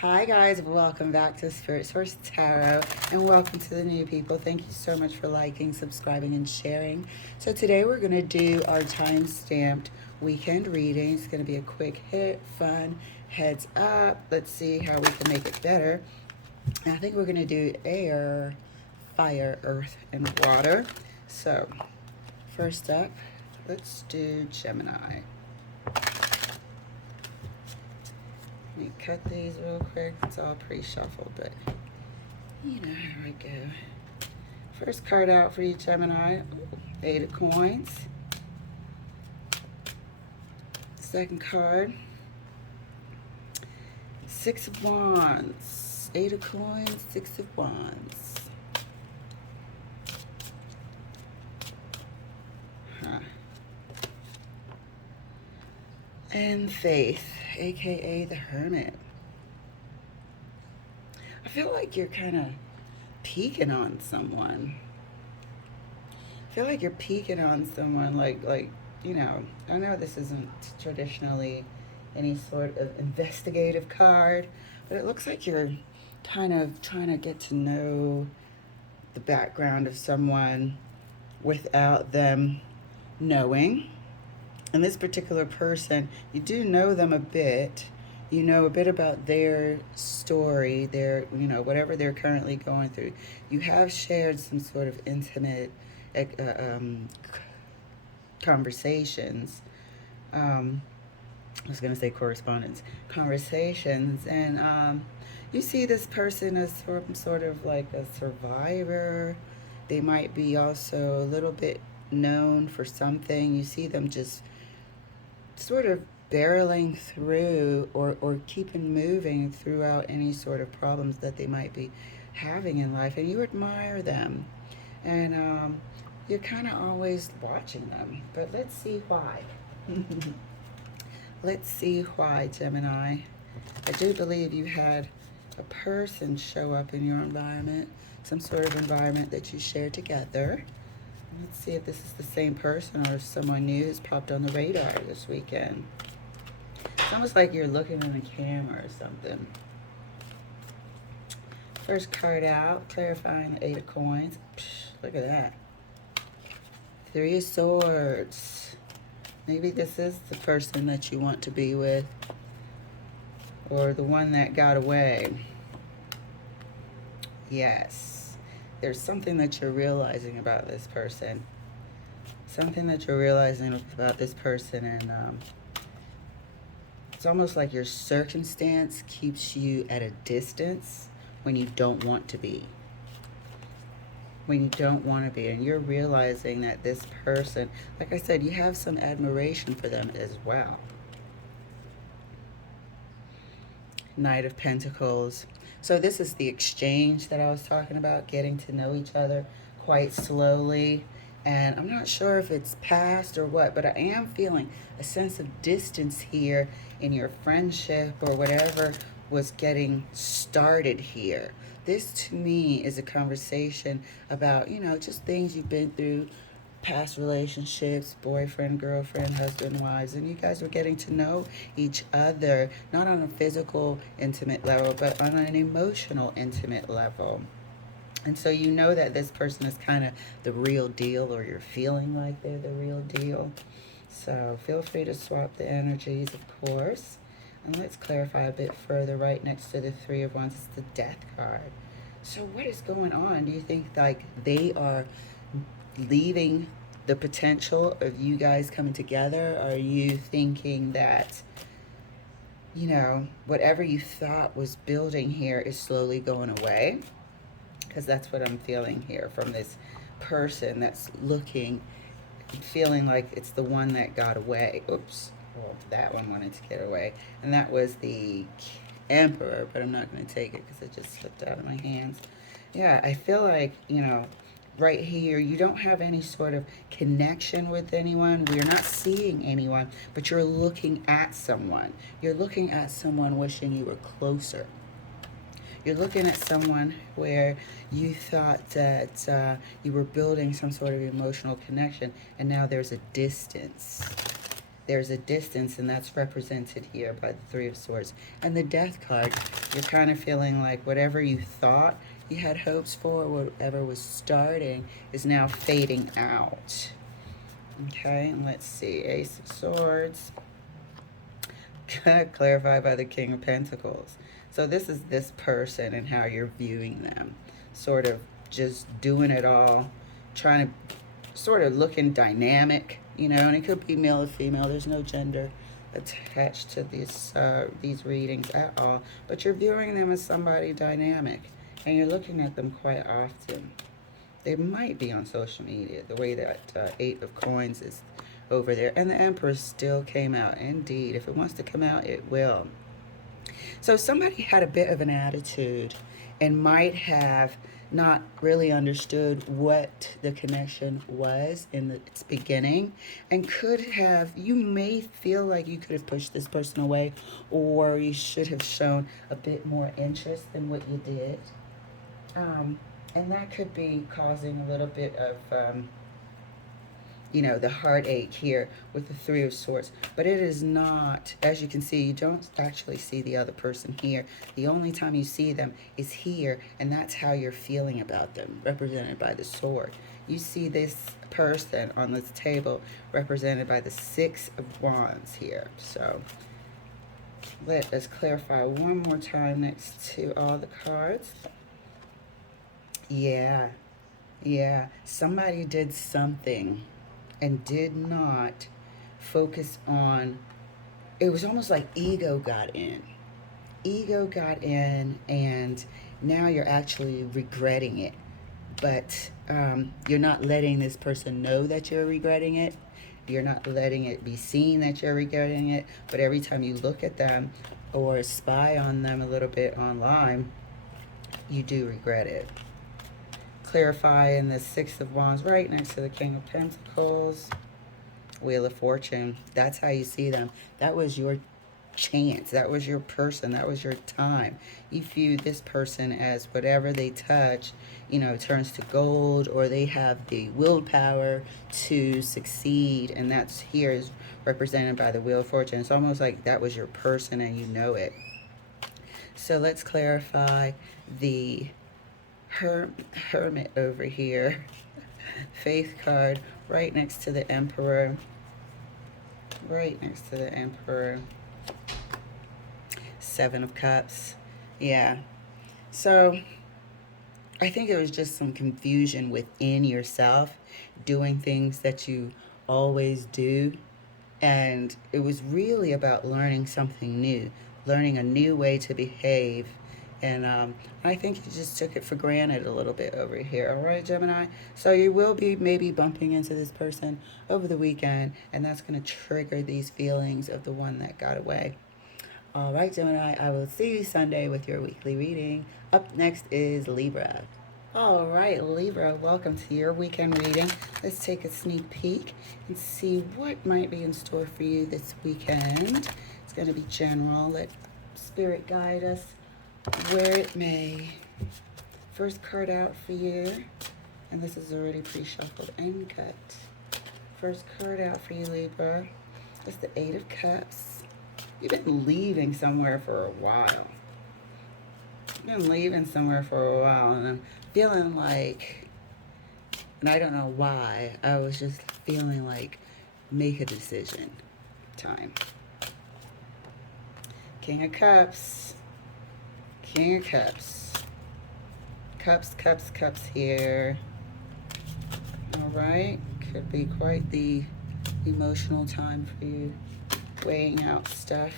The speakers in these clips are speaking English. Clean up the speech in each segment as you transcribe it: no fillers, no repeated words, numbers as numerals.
Hi guys, welcome back to Spirit Source Tarot and welcome to the new people. Thank you so much for liking, subscribing, and sharing. So today we're going to do our time-stamped weekend reading. It's going to be a quick hit, fun, heads up. Let's see how we can make it better. I think we're going to do air, fire, earth, and water. So first up, let's do Gemini. Let me cut these real quick. It's all pre-shuffled, but you know how I go. First card out for you, Gemini. Ooh, 8 of coins. Second card. 6 of wands. 8 of coins, 6 of wands. And faith, aka the Hermit. I feel like you're kind of peeking on someone. I feel like you're peeking on someone, like you know, I know this isn't traditionally any sort of investigative card, but it looks like you're kind of trying to get to know the background of someone without them knowing. And this particular person, you do know them a bit. You know a bit about their story, their, you know, whatever they're currently going through. You have shared some sort of intimate conversations. I was going to say correspondence. Conversations. And you see this person as sort of like a survivor. They might be also a little bit known for something. You see them just sort of barreling through or keeping moving throughout any sort of problems that they might be having in life, and you admire them, and you're kind of always watching them. But let's see why. Let's see why, Gemini. I do believe you had a person show up in your environment, some sort of environment that you share together. Let's see if this is the same person or if someone new has popped on the radar this weekend. It's almost like you're looking in a camera or something. First card out, clarifying the 8 of coins. Psh, look at that. 3 of swords. Maybe this is the person that you want to be with, or the one that got away. Yes. There's something that you're realizing about this person. Something that you're realizing about this person, and it's almost like your circumstance keeps you at a distance when you don't want to be. When you don't want to be, and you're realizing that this person, like I said, you have some admiration for them as well. Knight of Pentacles. So this is the exchange that I was talking about, getting to know each other quite slowly. And I'm not sure if it's past or what, but I am feeling a sense of distance here in your friendship or whatever was getting started here. This to me is a conversation about, you know, just things you've been through, past relationships, boyfriend, girlfriend, husband, wives, and you guys were getting to know each other, not on a physical, intimate level, but on an emotional, intimate level. And so you know that this person is kind of the real deal, or you're feeling like they're the real deal. So feel free to swap the energies, of course. And let's clarify a bit further. Right next to the 3 of Wands is the Death card. So what is going on? Do you think like they are leaving the potential of you guys coming together? Are you thinking that, you know, whatever you thought was building here is slowly going away? Because that's what I'm feeling here from this person that's looking, feeling like it's the one that got away. Oops. Well, that one wanted to get away. And that was the Emperor, but I'm not going to take it because it just slipped out of my hands. Yeah, I feel like, you know, right here, you don't have any sort of connection with anyone. We're not seeing anyone, but you're looking at someone. You're looking at someone wishing you were closer. You're looking at someone where you thought that you were building some sort of emotional connection, and now there's a distance. there's a distance, and that's represented here by the Three of Swords. And the Death card, you're kind of feeling like whatever you thought you had hopes for, whatever was starting, is now fading out. Okay, and let's see. Ace of Swords. Clarified by the King of Pentacles. So this is this person and how you're viewing them. Sort of just doing it all, trying to sort of looking dynamic, you know, and it could be male or female. There's no gender attached to these readings at all, but you're viewing them as somebody dynamic, and you're looking at them quite often. They might be on social media, the way that Eight of Coins is over there. And the Empress still came out. Indeed, if it wants to come out, it will. So somebody had a bit of an attitude and might have not really understood what the connection was in its beginning, and could have, you may feel like you could have pushed this person away, or you should have shown a bit more interest than what you did. And that could be causing a little bit of, you know, the heartache here with the Three of Swords. But it is not, as you can see, you don't actually see the other person here. The only time you see them is here, and that's how you're feeling about them, represented by the sword. You see this person on this table represented by the Six of Wands here. So let us clarify one more time next to all the cards. Yeah, somebody did something and did not focus on, it was almost like ego got in. Ego got in, and now you're actually regretting it. But you're not letting this person know that you're regretting it. You're not letting it be seen that you're regretting it. But every time you look at them or spy on them a little bit online, you do regret it. Clarify in the Six of Wands right next to the King of Pentacles. Wheel of Fortune. That's how you see them. That was your chance. That was your person. That was your time. You view this person as whatever they touch, you know, turns to gold, or they have the willpower to succeed. And that's here is represented by the Wheel of Fortune. It's almost like that was your person and you know it. So let's clarify the Hermit over here. Faith card right next to the Emperor. Right next to the Emperor. Seven of Cups. Yeah. So I think it was just some confusion within yourself, doing things that you always do. And it was really about learning something new, learning a new way to behave. And I think you just took it for granted a little bit over here. All right, Gemini? So you will be maybe bumping into this person over the weekend, and that's going to trigger these feelings of the one that got away. All right, Gemini, I will see you Sunday with your weekly reading. Up next is Libra. All right, Libra, welcome to your weekend reading. Let's take a sneak peek and see what might be in store for you this weekend. It's going to be general. Let Spirit guide us where it may. First card out for you, and this is already pre-shuffled and cut. First card out for you, Libra, is the Eight of Cups. You've been leaving somewhere for a while. You've been leaving somewhere for a while, and I'm feeling like, and I don't know why, I was just feeling like make a decision time. King of Cups. King of Cups. Cups here. All right. Could be quite the emotional time for you. Weighing out stuff.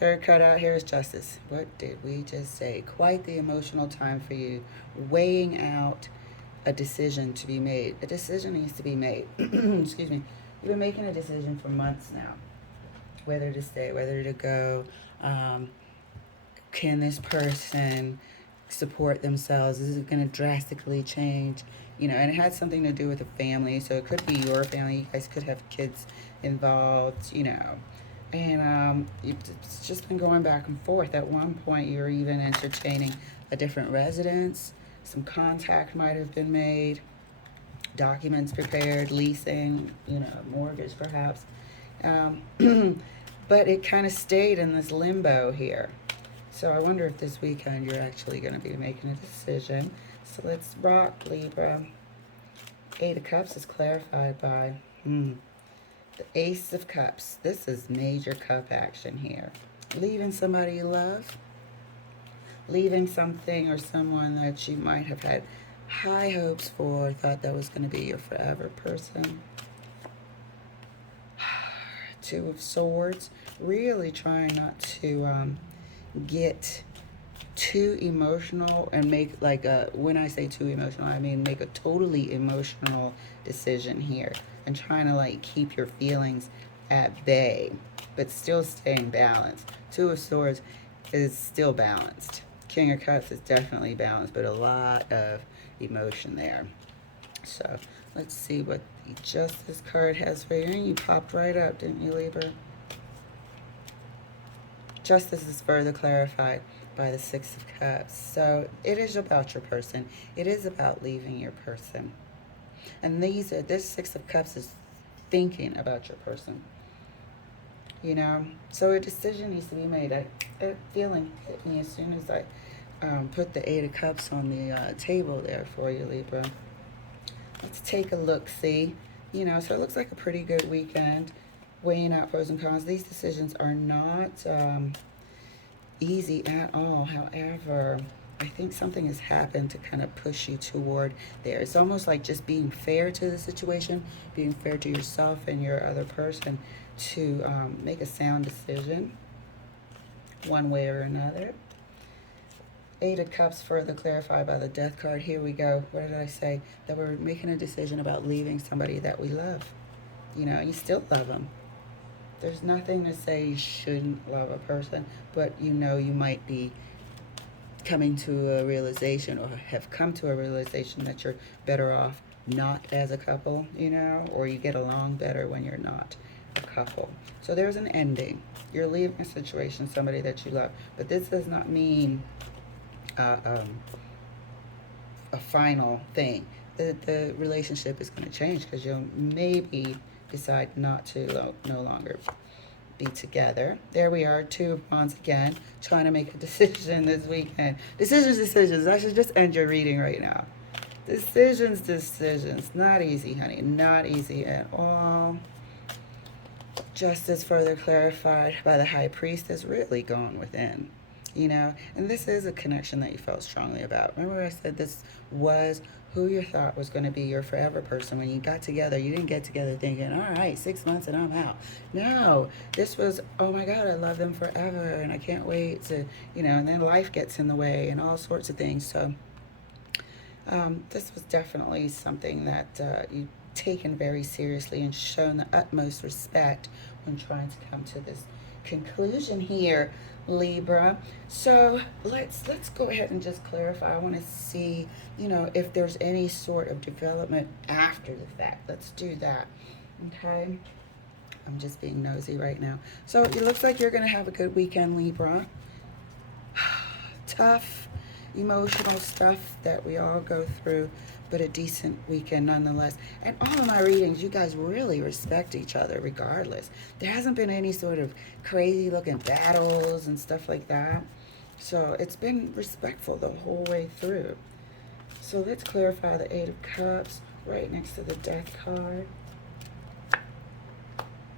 Third card out here is Justice. What did we just say? Quite the emotional time for you. Weighing out a decision to be made. A decision needs to be made. Excuse me. You've been making a decision for months now. Whether to stay, whether to go. Can this person support themselves? Is it going to drastically change? You know, and it had something to do with the family. So it could be your family. You guys could have kids involved, you know. And it's just been going back and forth. At one point, you were even entertaining a different residence. Some contact might have been made. documents prepared, leasing, you know, mortgage perhaps. Um, but it kind of stayed in this limbo here. So I wonder if this weekend you're actually going to be making a decision. So let's rock, Libra. Eight of Cups is clarified by the Ace of Cups. This is major cup action here. Leaving somebody you love. Leaving something or someone that you might have had high hopes for, thought that was going to be your forever person. Two of Swords. Really trying not to get too emotional and make like a, when I say too emotional, I mean make a totally emotional decision here, and trying to like keep your feelings at bay but still staying balanced. Two of Swords is still balanced. King of Cups is definitely balanced, but a lot of emotion there. So let's see what the Justice card has for you. And you popped right up, didn't you, Libra? Justice is further clarified by the Six of Cups. So it is about your person. It is about leaving your person. And this Six of Cups is thinking about your person. You know, so a decision needs to be made. That feeling hit me as soon as I put the Eight of Cups on the table there for you, Libra. Let's take a look, see. You know, so it looks like a pretty good weekend. Weighing out pros and cons. These decisions are not easy at all. However, I think something has happened to kind of push you toward there. It's almost like just being fair to the situation, being fair to yourself and your other person to make a sound decision one way or another. Eight of Cups further clarified by the Death card. Here we go. What did I say? That we're making a decision about leaving somebody that we love. You know, you still love them. There's nothing to say you shouldn't love a person, but you know you might be coming to a realization or have come to a realization that you're better off not as a couple, you know, or you get along better when you're not a couple. So there's an ending. You're leaving a situation, somebody that you love, but this does not mean a final thing. The relationship is going to change because you'll maybe decide not to no longer be together. There we are, Two of Wands again, trying to make a decision this weekend. Decisions. I should just end your reading right now. Decisions. Not easy, honey. Not easy at all. Justice further clarified by the High Priestess, really going within. You know, and this is a connection that you felt strongly about. Remember I said this was who you thought was going to be your forever person. When you got together, you didn't get together thinking, all right, 6 months and I'm out. No, this was, oh my God, I love them forever and I can't wait to, you know, and then life gets in the way and all sorts of things. So this was definitely something that you've taken very seriously and shown the utmost respect when trying to come to this conclusion here, Libra. So let's go ahead and just clarify. I want to see, you know, if there's any sort of development after the fact. Let's do that. Okay, I'm just being nosy right now. So it looks like you're going to have a good weekend, Libra. Tough emotional stuff that we all go through, but a decent weekend nonetheless. And all of my readings, you guys really respect each other regardless. There hasn't been any sort of crazy looking battles and stuff like that. So it's been respectful the whole way through. So let's clarify the Eight of Cups right next to the Death card.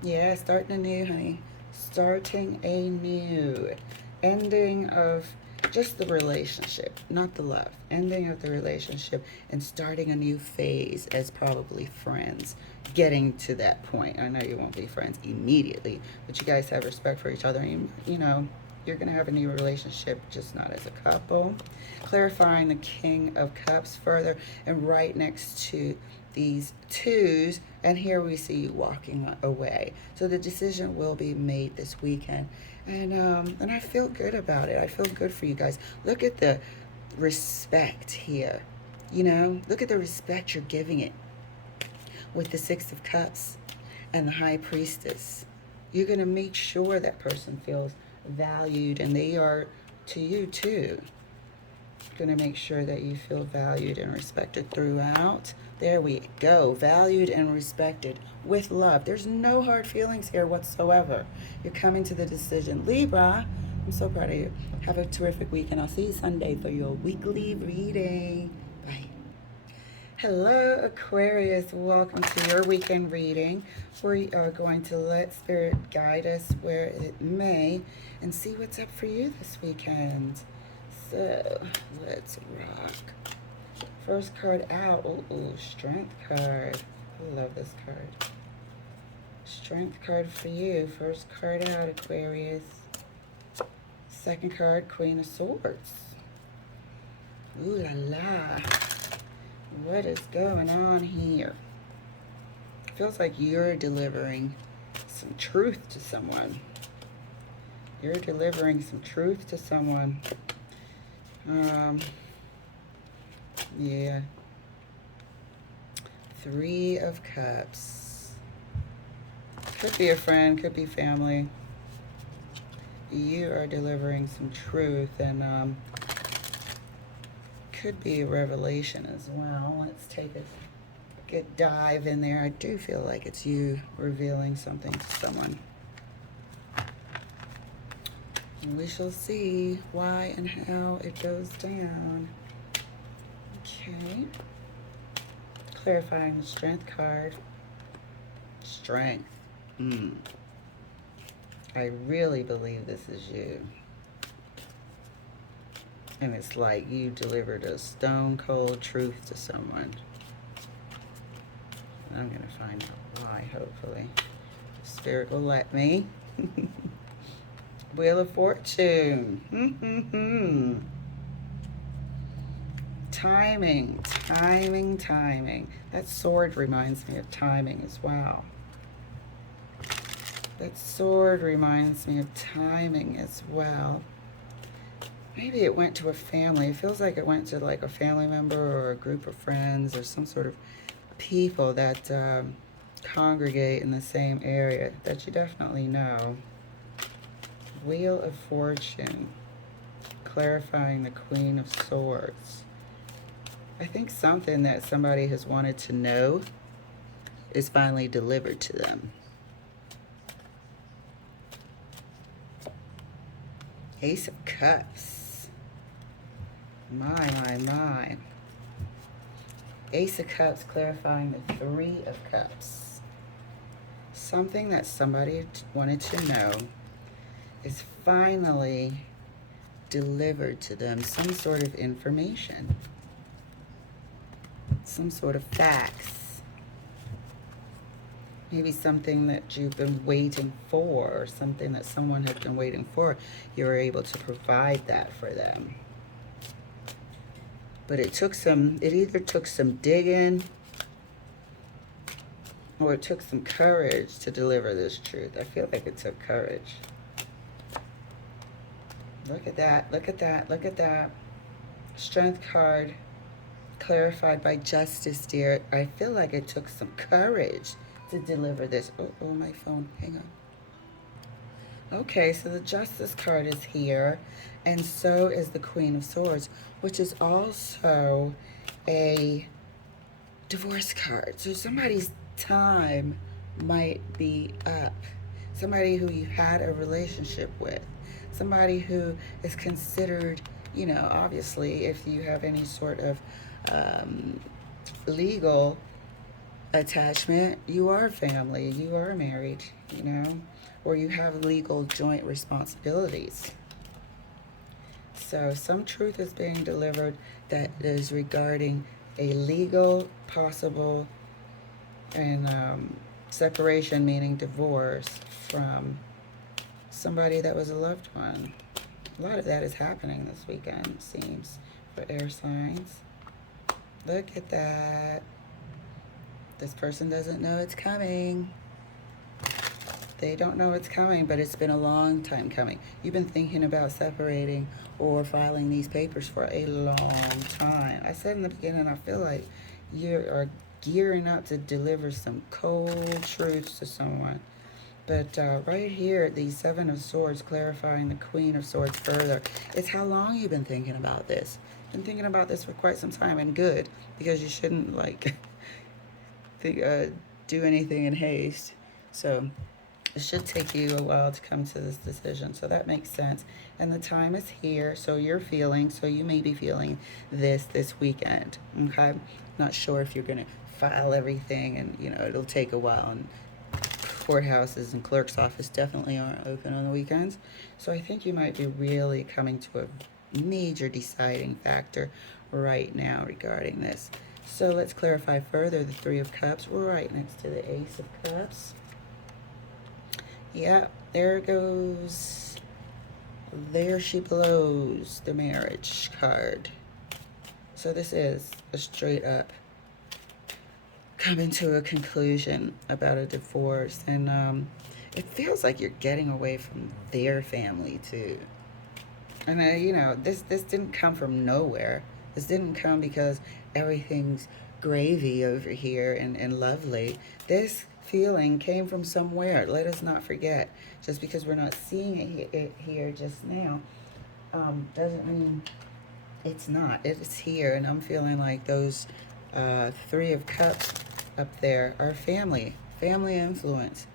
Yeah, starting anew, honey. Starting anew. Ending of just the relationship, not the love. Ending of the relationship and starting a new phase as probably friends. Getting to that point. I know you won't be friends immediately, but you guys have respect for each other. And, you know, you're going to have a new relationship, just not as a couple. Clarifying the King of Cups further and right next to these twos. And here we see you walking away. So the decision will be made this weekend. And I feel good about it. I feel good for you guys. Look at the respect here. You know, look at the respect you're giving it with the Six of Cups and the High Priestess. You're going to make sure that person feels valued, and they are to you too. Going to make sure that you feel valued and respected throughout. There we go. Valued and respected with love. There's no hard feelings here whatsoever. You're coming to the decision. Libra, I'm so proud of you. Have a terrific week, and I'll see you Sunday for your weekly reading. Bye. Hello, Aquarius. Welcome to your weekend reading. We are going to let Spirit guide us where it may and see what's up for you this weekend. So, let's rock. First card out. Ooh, Strength card. I love this card. Strength card for you. First card out, Aquarius. Second card, Queen of Swords. Ooh la la. What is going on here? Feels like you're delivering some truth to someone. You're delivering some truth to someone. Yeah. Three of Cups. Could be a friend, could be family. You are delivering some truth, and could be a revelation as well. Let's take a good dive in there. I do feel like it's you revealing something to someone. And we shall see why and how it goes down. Okay. Clarifying the Strength card. Strength. I really believe this is you. And it's like you delivered a stone cold truth to someone. I'm going to find out why, hopefully. Spirit will let me. Wheel of Fortune. Timing, timing, timing. That sword reminds me of timing as well. That sword reminds me of timing as well. Maybe it went to a family. It feels like it went to like a family member or a group of friends or some sort of people that congregate in the same area that you definitely know. Wheel of Fortune, clarifying the Queen of Swords. I think something that somebody has wanted to know is finally delivered to them. Ace of Cups. My. Ace of Cups clarifying the Three of Cups. Something that somebody wanted to know is finally delivered to them. Some sort of information. Some sort of facts. Maybe something that you've been waiting for, or something that someone had been waiting for. You were able to provide that for them. But it either took some digging, or it took some courage to deliver this truth. I feel like it took courage. Look at that, look at that, look at that. Strength card clarified by Justice, dear. I feel like it took some courage to deliver this. Oh, my phone, hang on. Okay, so the Justice card is here, and so is the Queen of Swords, which is also a divorce card. So somebody's time might be up. Somebody who you had a relationship with. Somebody who is considered, you know, obviously, if you have any sort of legal attachment, you are family, you are married, you know, or you have legal joint responsibilities. So some truth is being delivered that is regarding a legal possible and separation, meaning divorce, from somebody that was a loved one. A lot of that is happening this weekend, it seems, for air signs. Look at that. This person doesn't know it's coming. They don't know it's coming, but it's been a long time coming. You've been thinking about separating or filing these papers for a long time. I said in the beginning, I feel like you are gearing up to deliver some cold truths to someone. But right here, the Seven of Swords clarifying the Queen of Swords further. It's how long you've been thinking about this. been thinking about this for quite some time, and good, because you shouldn't like do anything in haste. So it should take you a while to come to this decision. So that makes sense. And the time is here. So you're feeling, so you may be feeling this weekend. Okay. Not sure if you're going to file everything, and, you know, it'll take a while. And courthouses and clerk's office definitely aren't open on the weekends. So I think you might be really coming to a major deciding factor right now regarding this. So let's clarify further. The Three of Cups right next to the Ace of Cups. Yeah, there it goes. There she blows, the Marriage card. So this is a straight up coming to a conclusion about a divorce. And it feels like you're getting away from their family too. And you know, this didn't come from nowhere. This didn't come because everything's gravy over here and lovely. This feeling came from somewhere. Let us not forget. Just because we're not seeing it here just now, doesn't mean it's not. It's here, and I'm feeling like those Three of Cups up there are family influence.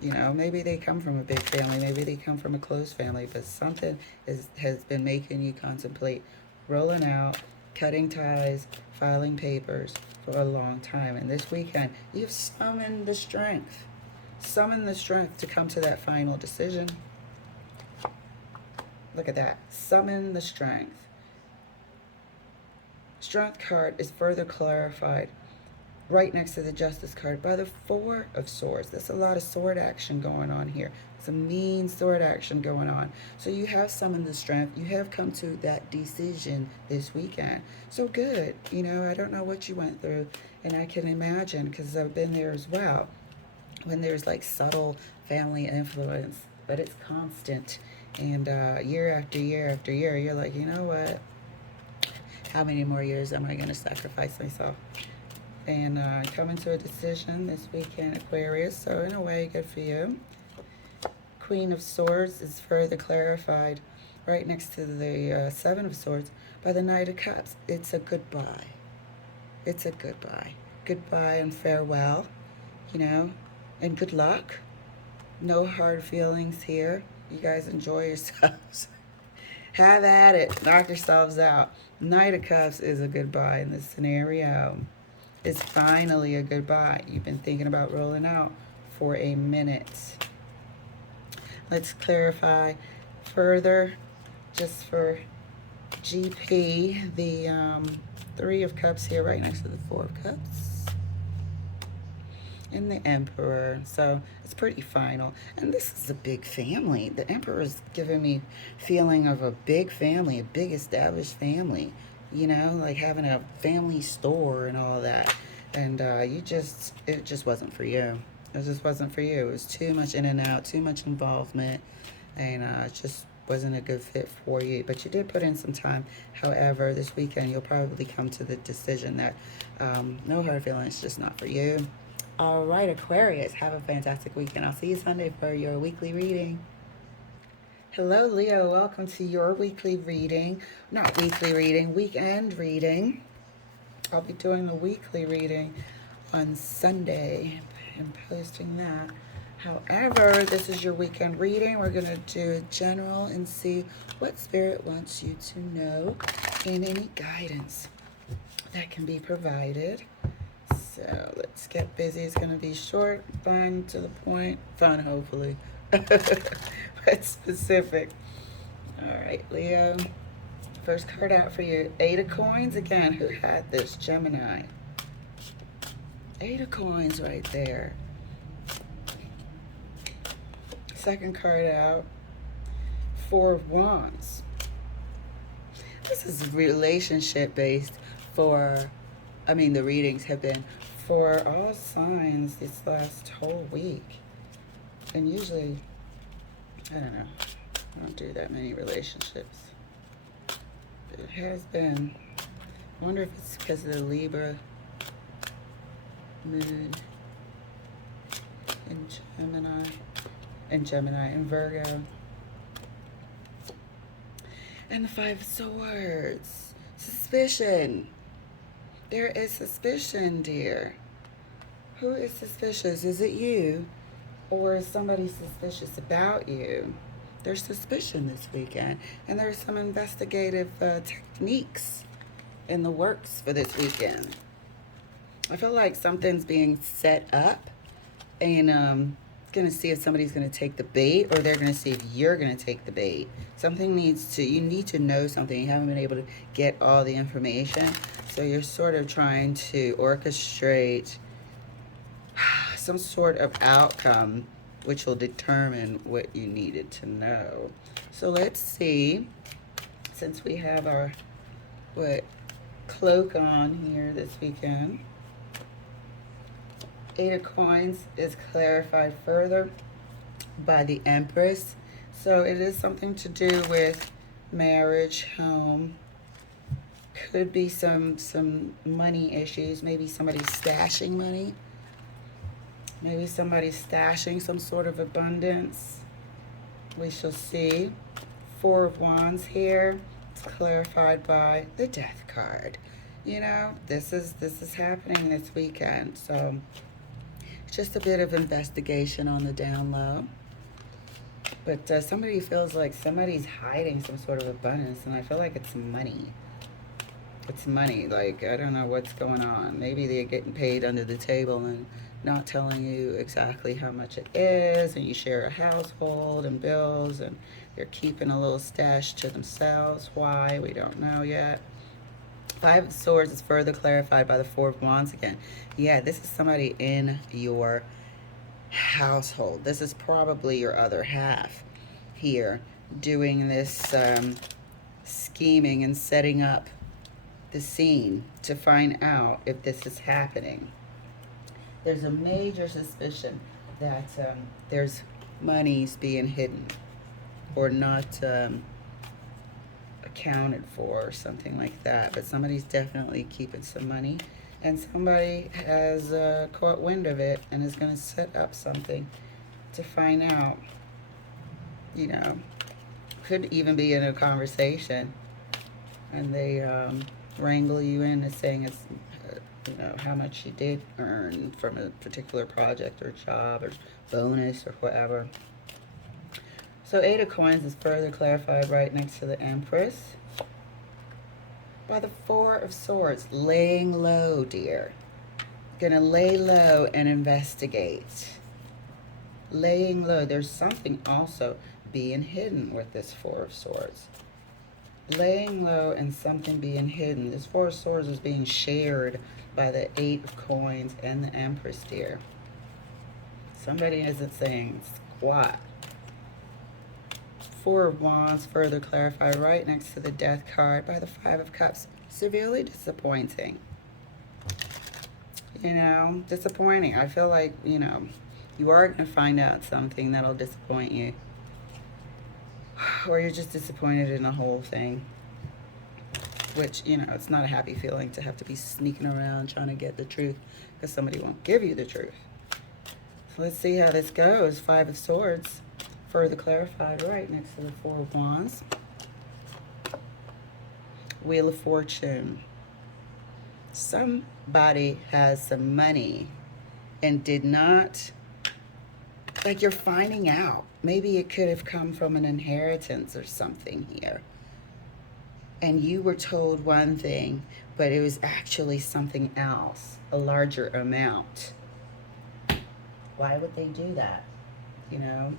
You know, maybe they come from a big family, maybe they come from a close family, but something has been making you contemplate rolling out, cutting ties, filing papers for a long time. And this weekend, you've summoned the strength. Summoned the strength to come to that final decision. Look at that. Summon the strength. Strength card is further clarified right next to the Justice card by the Four of Swords. There's a lot of sword action going on here. Some mean sword action going on. So you have summoned the strength. You have come to that decision this weekend. So good. You know, I don't know what you went through, and I can imagine, because I've been there as well, when there's like subtle family influence, but it's constant. And year after year after year, you're like, you know what? How many more years am I going to sacrifice myself? And coming to a decision this weekend, Aquarius. So in a way, good for you. Queen of Swords is further clarified right next to the Seven of Swords by the Knight of Cups. It's a goodbye. It's a goodbye. Goodbye and farewell, you know, and good luck. No hard feelings here. You guys enjoy yourselves. Have at it. Knock yourselves out. Knight of Cups is a goodbye in this scenario. It's finally a goodbye. You've been thinking about rolling out for a minute. Let's clarify further, just for GP, the Three of Cups here right next to the Four of Cups. And the Emperor. So it's pretty final. And this is a big family. The Emperor is giving me feeling of a big family, a big established family. You know, like having a family store and all that. And it just wasn't for you. It just wasn't for you. It was too much in and out, too much involvement. And it just wasn't a good fit for you. But you did put in some time. However, this weekend you'll probably come to the decision that no hard feelings, just not for you. All right, Aquarius, have a fantastic weekend. I'll see you Sunday for your weekly reading. Hello, Leo. Welcome to your weekly reading. Not weekly reading, weekend reading. I'll be doing the weekly reading on Sunday and posting that. However, this is your weekend reading. We're going to do a general and see what Spirit wants you to know and any guidance that can be provided. So let's get busy. It's going to be short, fun, to the point. Fun, hopefully. But specific. All right, Leo. First card out for you. Eight of Coins. Again, who had this? Gemini. Eight of Coins right there. Second card out. Four of Wands. This is relationship based for, the readings have been for all signs this last whole week. And usually, I don't know, I don't do that many relationships. But it has been. I wonder if it's because of the Libra moon in Gemini, and Virgo. And the Five of Swords. Suspicion. There is suspicion, dear. Who is suspicious? Is it you? Or is somebody suspicious about you? There's suspicion this weekend. And there's some investigative techniques in the works for this weekend. I feel like something's being set up, and gonna see if somebody's gonna take the bait, or they're gonna see if you're gonna take the bait. You need to know something. You haven't been able to get all the information, so you're sort of trying to orchestrate some sort of outcome which will determine what you needed to know. So let's see, since we have our cloak on here this weekend. Eight of Coins is clarified further by the Empress. So it is something to do with marriage, home. Could be some money issues. Maybe somebody's stashing money. Maybe somebody's stashing some sort of abundance. We shall see. Four of Wands here. It's clarified by the Death card. You know, this is happening this weekend. So just a bit of investigation on the down low. But somebody feels like somebody's hiding some sort of abundance, and I feel like it's money. It's money. Like, I don't know what's going on. Maybe they're getting paid under the table and not telling you exactly how much it is, and you share a household and bills, and they're keeping a little stash to themselves. Why? We don't know yet. Five of Swords is further clarified by the Four of Wands again. Yeah, this is somebody in your household. This is probably your other half here doing this scheming and setting up the scene to find out if this is happening. There's a major suspicion that there's monies being hidden or not accounted for or something like that, but somebody's definitely keeping some money, and somebody has caught wind of it and is going to set up something to find out. You know, could even be in a conversation, and they wrangle you into saying it's you know, how much you did earn from a particular project or job or bonus or whatever. So Eight of Coins is further clarified right next to the Empress by the Four of Swords. Laying low, dear. Gonna lay low and investigate. Laying low. There's something also being hidden with this Four of Swords. Laying low and something being hidden. This Four of Swords is being shared by the Eight of Coins and the Empress, dear. Somebody isn't saying squat. Four of Wands further clarified right next to the Death card by the Five of Cups. Severely disappointing. You know, disappointing. I feel like, you know, you are going to find out something that'll disappoint you. Or you're just disappointed in the whole thing. Which, you know, it's not a happy feeling to have to be sneaking around trying to get the truth because somebody won't give you the truth. So let's see how this goes. Five of Swords further clarified right next to the Four of Wands. Wheel of Fortune. Somebody has some money and did not, like, you're finding out. Maybe it could have come from an inheritance or something here. And you were told one thing, but it was actually something else, a larger amount. Why would they do that? You know,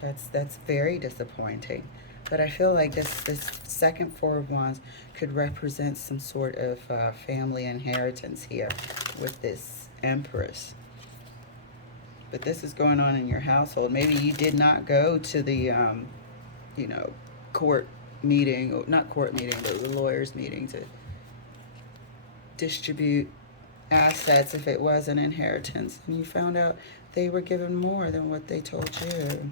that's very disappointing. But I feel like this second Four of Wands could represent some sort of family inheritance here with this Empress. But this is going on in your household. Maybe you did not go to the, you know, court meeting, or not court meeting, but the lawyer's meeting to distribute assets if it was an inheritance. And you found out they were given more than what they told you.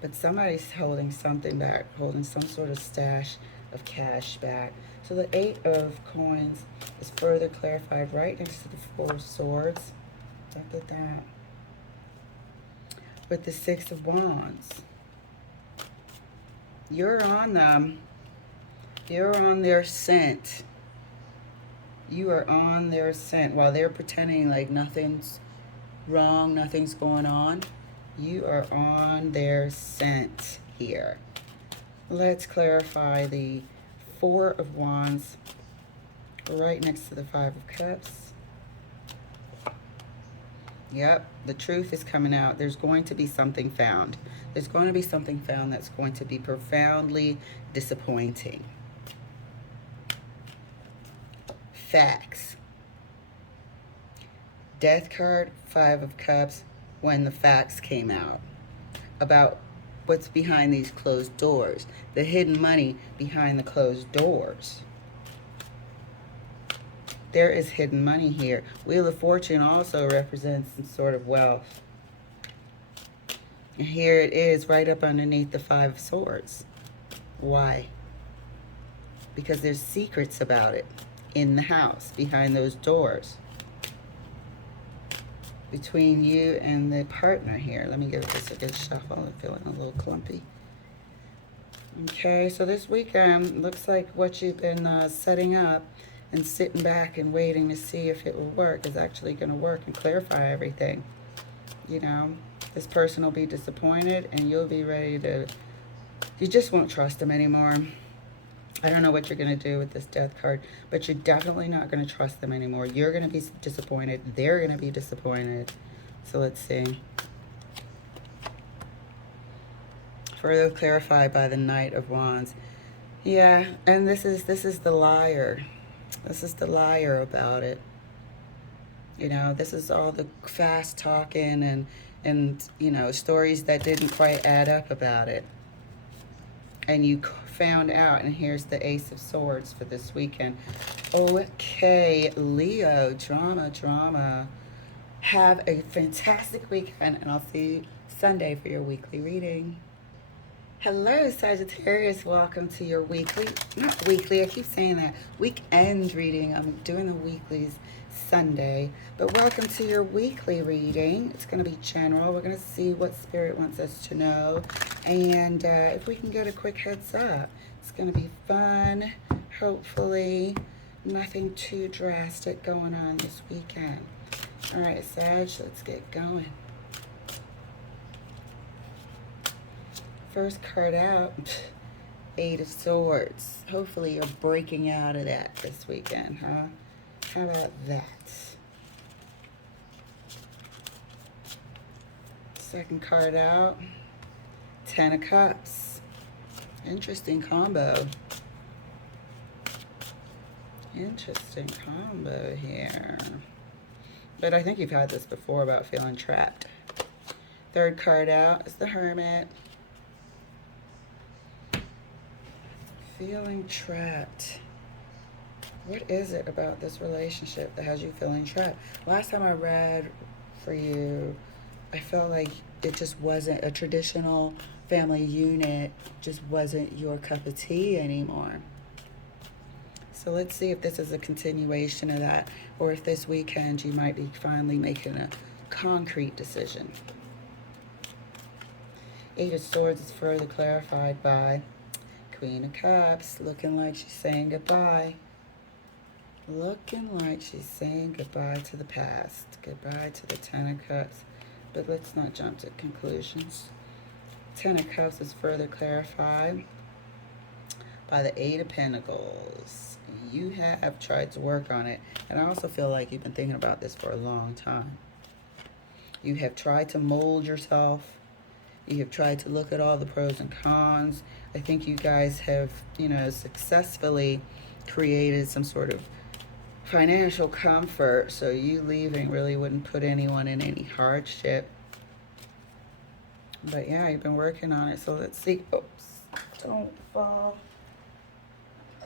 But somebody's holding something back, holding some sort of stash of cash back. So the Eight of Coins is further clarified right next to the Four of Swords. Look at that. With the Six of Wands. You're on You're on their scent. You are on their scent. While they're pretending like nothing's wrong, nothing's going on, you are on their scent here. Let's clarify the Four of Wands right next to the Five of Cups. Yep, the truth is coming out. There's going to be something found. There's going to be something found that's going to be profoundly disappointing. Facts. Death card, Five of Cups, when the facts came out about what's behind these closed doors, the hidden money behind the closed doors. There is hidden money here. Wheel of Fortune also represents some sort of wealth. And here it is right up underneath the Five of Swords. Why? Because there's secrets about it in the house, behind those doors. Between you and the partner here. Let me give this a good shuffle. I'm feeling a little clumpy. Okay, so this weekend looks like what you've been setting up and sitting back and waiting to see if it will work is actually going to work and clarify everything. You know, this person will be disappointed and you'll be ready to, you just won't trust them anymore. I don't know what you're going to do with this Death card, but you're definitely not going to trust them anymore. You're going to be disappointed. They're going to be disappointed. So let's see. Further clarified by the Knight of Wands. Yeah, and this is the liar. This is the liar about it. You know, this is all the fast talking and you know, stories that didn't quite add up about it. And you found out, and here's the Ace of Swords for this weekend. Okay, Leo, drama. Have a fantastic weekend, and I'll see you Sunday for your weekly reading. Hello, Sagittarius. Welcome to your weekly, not weekly, I keep saying that, weekend reading. I'm doing the weeklies Sunday, but welcome to your weekly reading. It's going to be general. We're going to see what Spirit wants us to know, and if we can get a quick heads up. It's going to be fun, hopefully. Nothing too drastic going on this weekend. All right, Sag, let's get going. First card out, Eight of Swords. Hopefully you're breaking out of that this weekend, huh? How about that? Second card out, Ten of Cups. Interesting combo. Interesting combo here. But I think you've had this before about feeling trapped. Third card out is the Hermit. Feeling trapped. What is it about this relationship that has you feeling trapped? Last time I read for you, I felt like it just wasn't a traditional family unit, just wasn't your cup of tea anymore. So let's see if this is a continuation of that, or if this weekend you might be finally making a concrete decision. Eight of Swords is further clarified by Queen of Cups, looking like she's saying goodbye. Looking like she's saying goodbye to the past. Goodbye to the Ten of Cups. But let's not jump to conclusions. Ten of Cups is further clarified by the Eight of Pentacles. You have tried to work on it. And I also feel like you've been thinking about this for a long time. You have tried to mold yourself. You have tried to look at all the pros and cons. I think you guys have, you know, successfully created some sort of financial comfort. So you leaving really wouldn't put anyone in any hardship. But yeah, you've been working on it. So let's see. Oops, don't fall.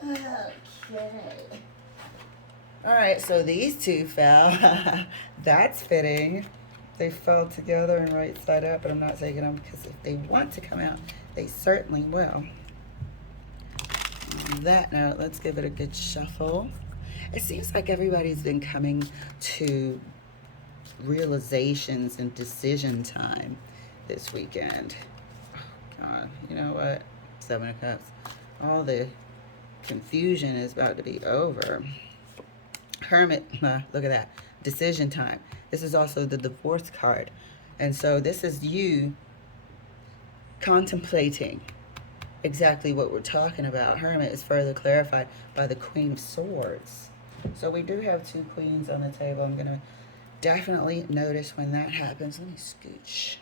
Okay. All right, so these two fell. That's fitting. They fell together and right side up, but I'm not taking them because if they want to come out, they certainly will. On that note, let's give it a good shuffle. It seems like everybody's been coming to realizations and decision time this weekend. Oh, God, you know what? Seven of Cups. All the confusion is about to be over. Hermit, look at that. Decision time. This is also the divorce card. And so this is you contemplating exactly what we're talking about. Hermit is further clarified by the Queen of Swords. So we do have two queens on the table. I'm going to definitely notice when that happens. Let me scooch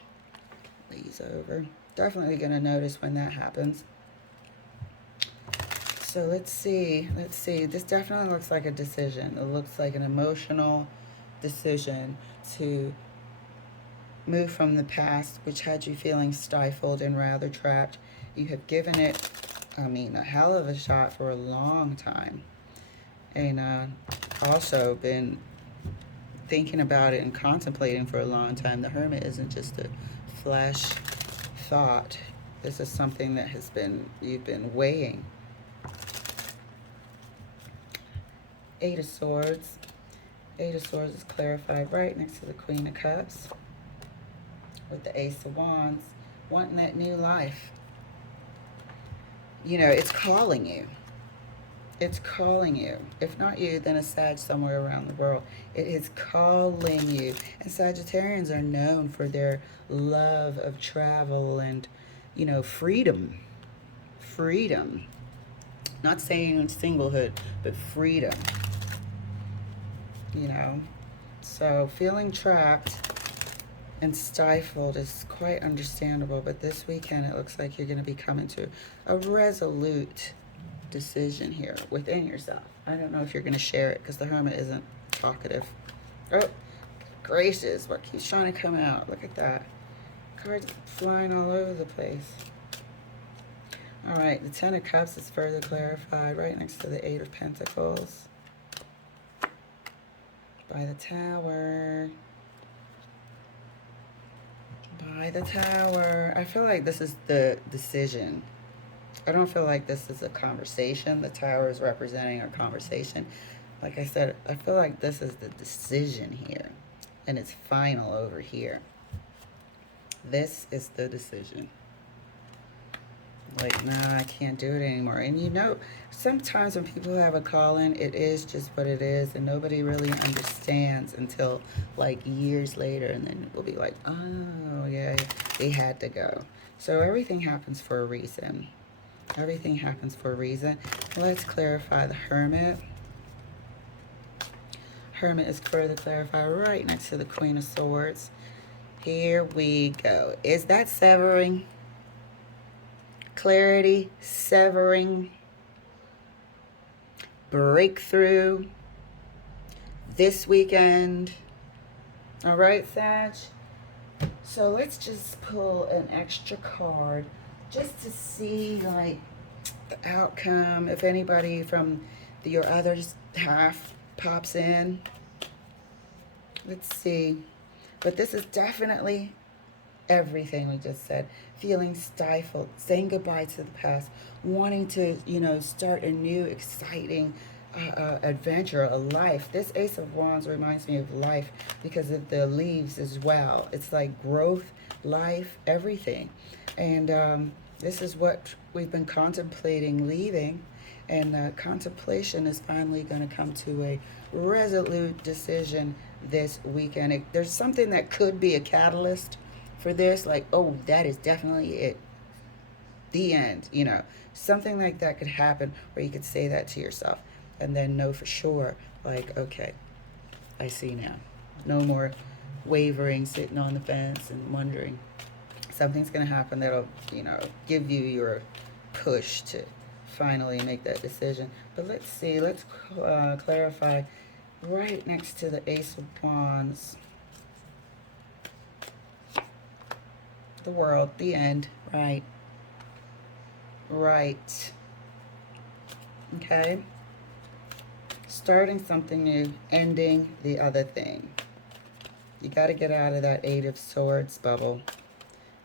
these over. Definitely going to notice when that happens. So let's see. This definitely looks like a decision. It looks like an emotional decision to move from the past, which had you feeling stifled and rather trapped. You have given it, a hell of a shot for a long time. And also been thinking about it and contemplating for a long time. The Hermit isn't just a flash thought. This is something that you've been weighing. Eight of Swords. Eight of Swords is clarified right next to the Queen of Cups with the Ace of Wands, wanting that new life. It's calling you. It's calling you. If not you, then a Sag somewhere around the world. It is calling you. And Sagittarians are known for their love of travel and, freedom. Freedom. Not saying singlehood, but freedom. So feeling trapped and stifled is quite understandable, but this weekend it looks like you're going to be coming to a resolute decision here within yourself. I don't know if you're going to share it because the Hermit isn't talkative. Oh, gracious, what keeps trying to come out? Look at that. Cards flying all over the place. All right, the Ten of Cups is further clarified right next to the Eight of Pentacles. By the Tower. By the Tower. I feel like this is the decision. I don't feel like this is a conversation. The Tower is representing a conversation. Like I said, I feel like this is the decision here. And it's final over here. This is the decision. Like, nah, I can't do it anymore. And sometimes when people have a calling, it is just what it is. And nobody really understands until like years later. And then we'll be like, oh, yeah, they had to go. So everything happens for a reason. Everything happens for a reason. Let's clarify the Hermit. Hermit is further clarified right next to the Queen of Swords. Here we go. Is that severing? Clarity, severing, breakthrough this weekend. All right, Sag? So let's just pull an extra card just to see, like, the outcome. If anybody from your other half pops in. Let's see. But this is definitely everything we just said. Feeling stifled, saying goodbye to the past, wanting to, start a new, exciting adventure, a life. This Ace of Wands reminds me of life because of the leaves as well. It's like growth, life, everything. And this is what we've been contemplating leaving. And contemplation is finally going to come to a resolute decision this weekend. There's something that could be a catalyst for this, like, oh, that is definitely it. The end, Something like that could happen where you could say that to yourself and then know for sure, like, okay, I see now. No more wavering, sitting on the fence and wondering. Something's going to happen that'll, give you your push to finally make that decision. But let's see, let's clarify right next to the Ace of Wands. The World, the end, right. Right. Okay. Starting something new, ending the other thing. You got to get out of that Eight of Swords bubble.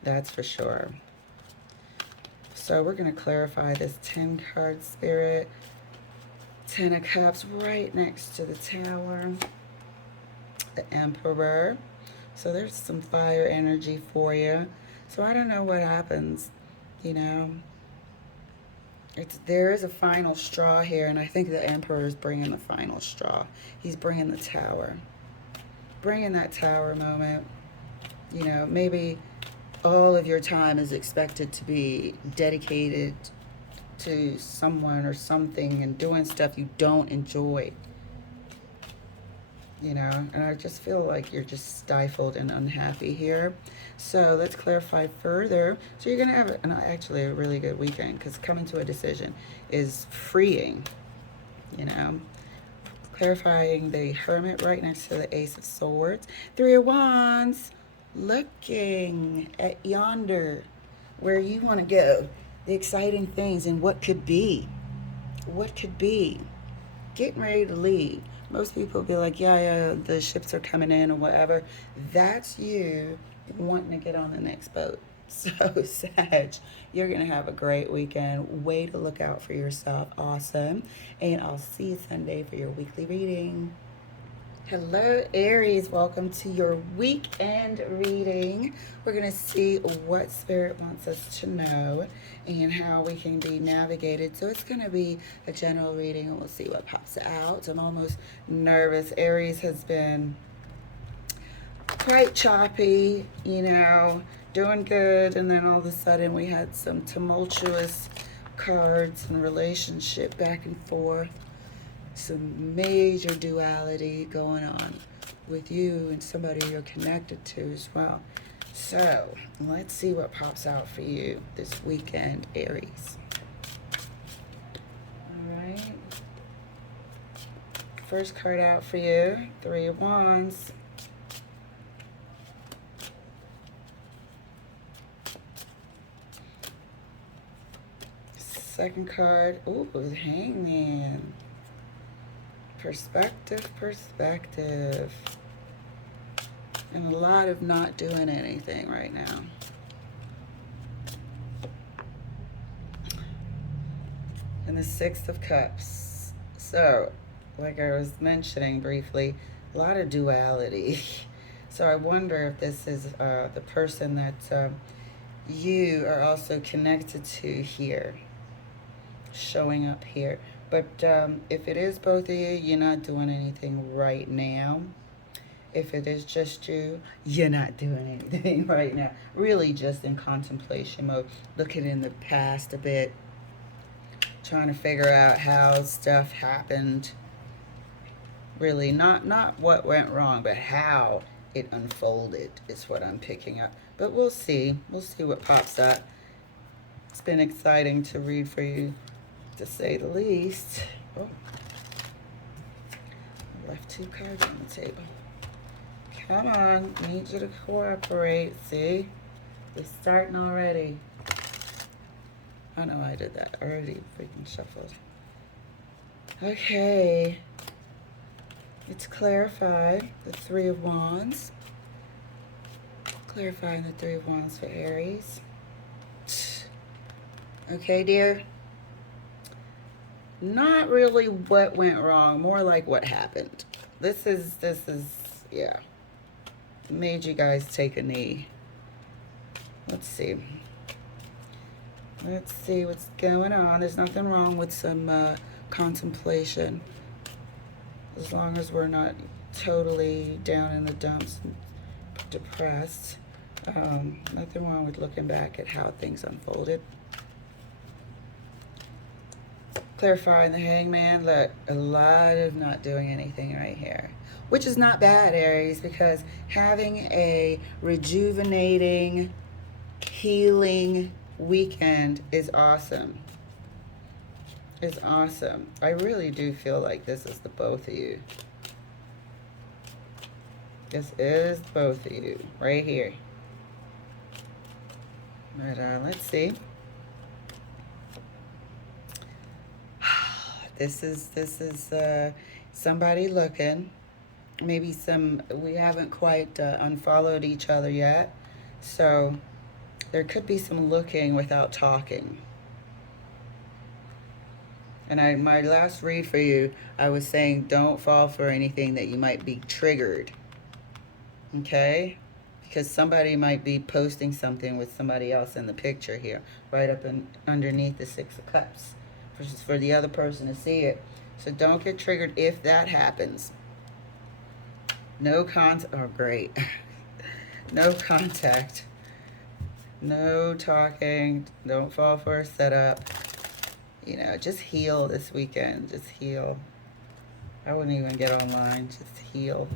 That's for sure. So we're going to clarify this 10 card spirit. 10 of Cups right next to the Tower. The Emperor. So there's some fire energy for you. So I don't know what happens, It there is a final straw here, and I think the Emperor is bringing the final straw. He's bringing the Tower. Bringing that Tower moment. You know, maybe all of your time is expected to be dedicated to someone or something and doing stuff you don't enjoy. You know, and I just feel like you're just stifled and unhappy here. So let's clarify further. So you're going to have actually a really good weekend, because coming to a decision is freeing, you know. Clarifying the Hermit right next to the Ace of Swords. Three of Wands, looking at yonder, where you want to go. The exciting things and what could be. What could be. Getting ready to leave. Most people be like, yeah, the ships are coming in or whatever. That's you wanting to get on the next boat. So, Sag, you're going to have a great weekend. Way to look out for yourself. Awesome. And I'll see you Sunday for your weekly reading. Hello, Aries. Welcome to your weekend reading. We're going to see what Spirit wants us to know and how we can be navigated. So it's going to be a general reading, and we'll see what pops out. I'm almost nervous. Aries has been quite choppy, you know, doing good, and then all of a sudden we had some tumultuous cards and relationship back and forth. Some major duality going on with you and somebody you're connected to as well. So let's see what pops out for you this weekend, Aries. All right. First card out for you, Three of Wands. Second card, ooh, the Hangman. Perspective. And a lot of not doing anything right now. And the Six of Cups. So, like I was mentioning briefly, a lot of duality. So I wonder if this is the person that you are also connected to here, showing up here. But if it is both of you, you're not doing anything right now. If it is just you, you're not doing anything right now. Really just in contemplation mode, looking in the past a bit, trying to figure out how stuff happened. Really, not what went wrong, but how it unfolded is what I'm picking up. But we'll see. We'll see what pops up. It's been exciting to read for you, to say the least. Oh, I left two cards on the table. Come on, need you to cooperate. See, we're starting already. I know I did that already. Freaking shuffled. Okay, it's clarified. The Three of Wands. Clarifying the Three of Wands for Aries. Okay, dear. Not really what went wrong, more like what happened. This is, yeah. Made you guys take a knee. Let's see. Let's see what's going on. There's nothing wrong with some contemplation. As long as we're not totally down in the dumps and depressed. Nothing wrong with looking back at how things unfolded. Clarifying the Hangman. Look, a lot of not doing anything right here, which is not bad, Aries, because having a rejuvenating, healing weekend is awesome. Is awesome. I really do feel like this is the both of you. This is both of you right here. But let's see. This is somebody looking. Maybe we haven't quite unfollowed each other yet. So there could be some looking without talking. And my last read for you, I was saying don't fall for anything that you might be triggered. Okay? Because somebody might be posting something with somebody else in the picture here, right up underneath the Six of Cups. for the other person to see it. So don't get triggered if that happens. No contact. Oh, great. No contact. No talking. Don't fall for a setup. You know, just heal this weekend. Just heal. I wouldn't even get online. Just heal.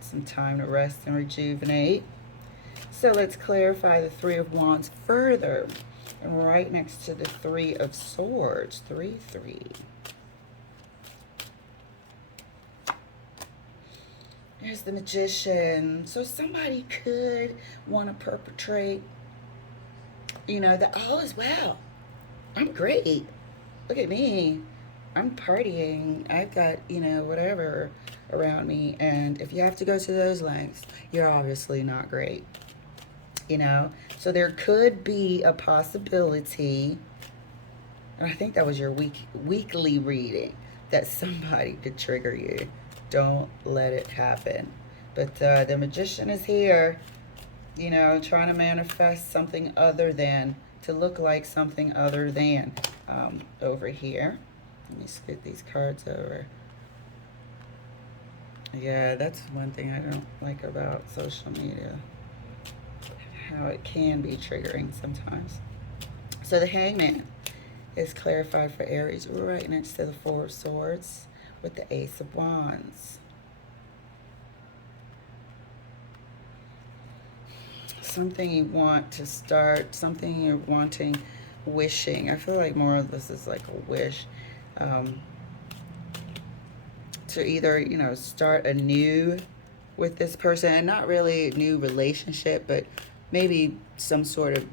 Some time to rest and rejuvenate. So let's clarify the Three of Wands further. And right next to the Three of Swords. 3, 3. There's the Magician. So somebody could want to perpetrate, you know, that all is well. I'm great. Look at me. I'm partying. I've got, you know, whatever around me. And if you have to go to those lengths, you're obviously not great. You know? So there could be a possibility, and I think that was your weekly reading, that somebody could trigger you. Don't let it happen. But the Magician is here, you know, trying to manifest something other than, to look like something other than over here. Let me scoot these cards over. Yeah, that's one thing I don't like about social media. How it can be triggering sometimes. So the Hangman is clarified for Aries right next to the Four of Swords with the Ace of Wands. Something you want to start, something you're wanting, wishing. I feel like more of this is like a wish. To either, you know, start anew with this person, and not really a new relationship, but maybe some sort of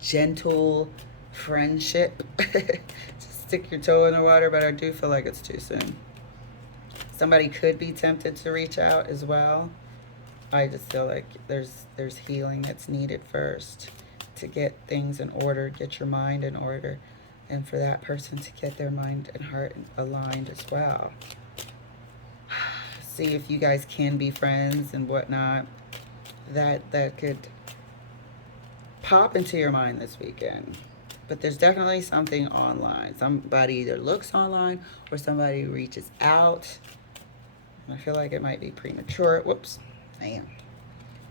gentle friendship. Just stick your toe in the water, but I do feel like it's too soon. Somebody could be tempted to reach out as well. I just feel like there's healing that's needed first to get things in order, get your mind in order, and for that person to get their mind and heart aligned as well. See if you guys can be friends and whatnot. That could pop into your mind this weekend. But there's definitely something online. Somebody either looks online or somebody reaches out. I feel like it might be premature. Whoops. Damn.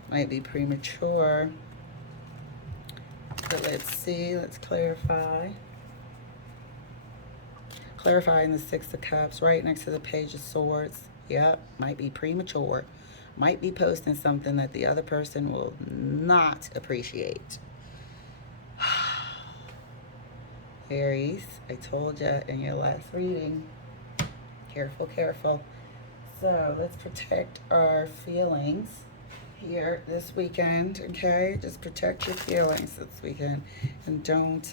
Might be premature. But let's see. Let's clarify. Clarifying the Six of Cups right next to the Page of Swords. Yep. Might be premature. Might be posting something that the other person will not appreciate. Aries, I told you in your last reading. Careful, careful. So let's protect our feelings here this weekend, okay? Just protect your feelings this weekend. And don't,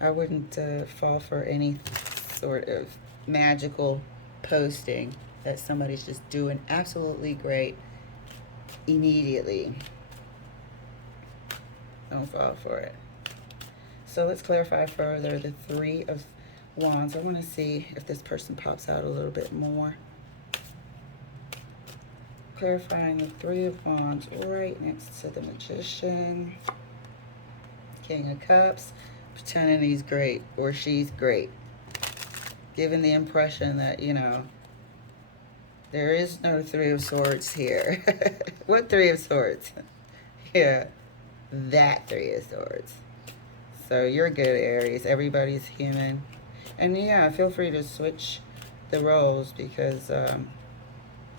I wouldn't fall for any sort of magical posting that somebody's just doing absolutely great immediately. Don't fall for it. So let's clarify further the Three of Wands. I want to see if this person pops out a little bit more. Clarifying the Three of Wands right next to the Magician. King of Cups. Pretending he's great or she's great. Giving the impression that, you know, there is no Three of Swords here. What Three of Swords? Yeah, that Three of Swords. So you're good, Aries. Everybody's human. And yeah, feel free to switch the roles because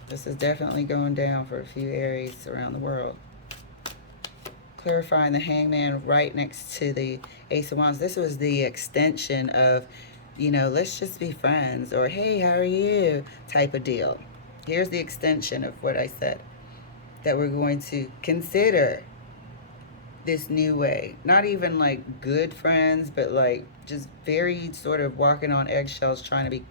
this is definitely going down for a few Aries around the world. Clarifying the Hangman right next to the Ace of Wands. This was the extension of, you know, let's just be friends, or hey, how are you type of deal. Here's the extension of what I said, that we're going to consider this new way. Not even like good friends, but like just very sort of walking on eggshells, trying to be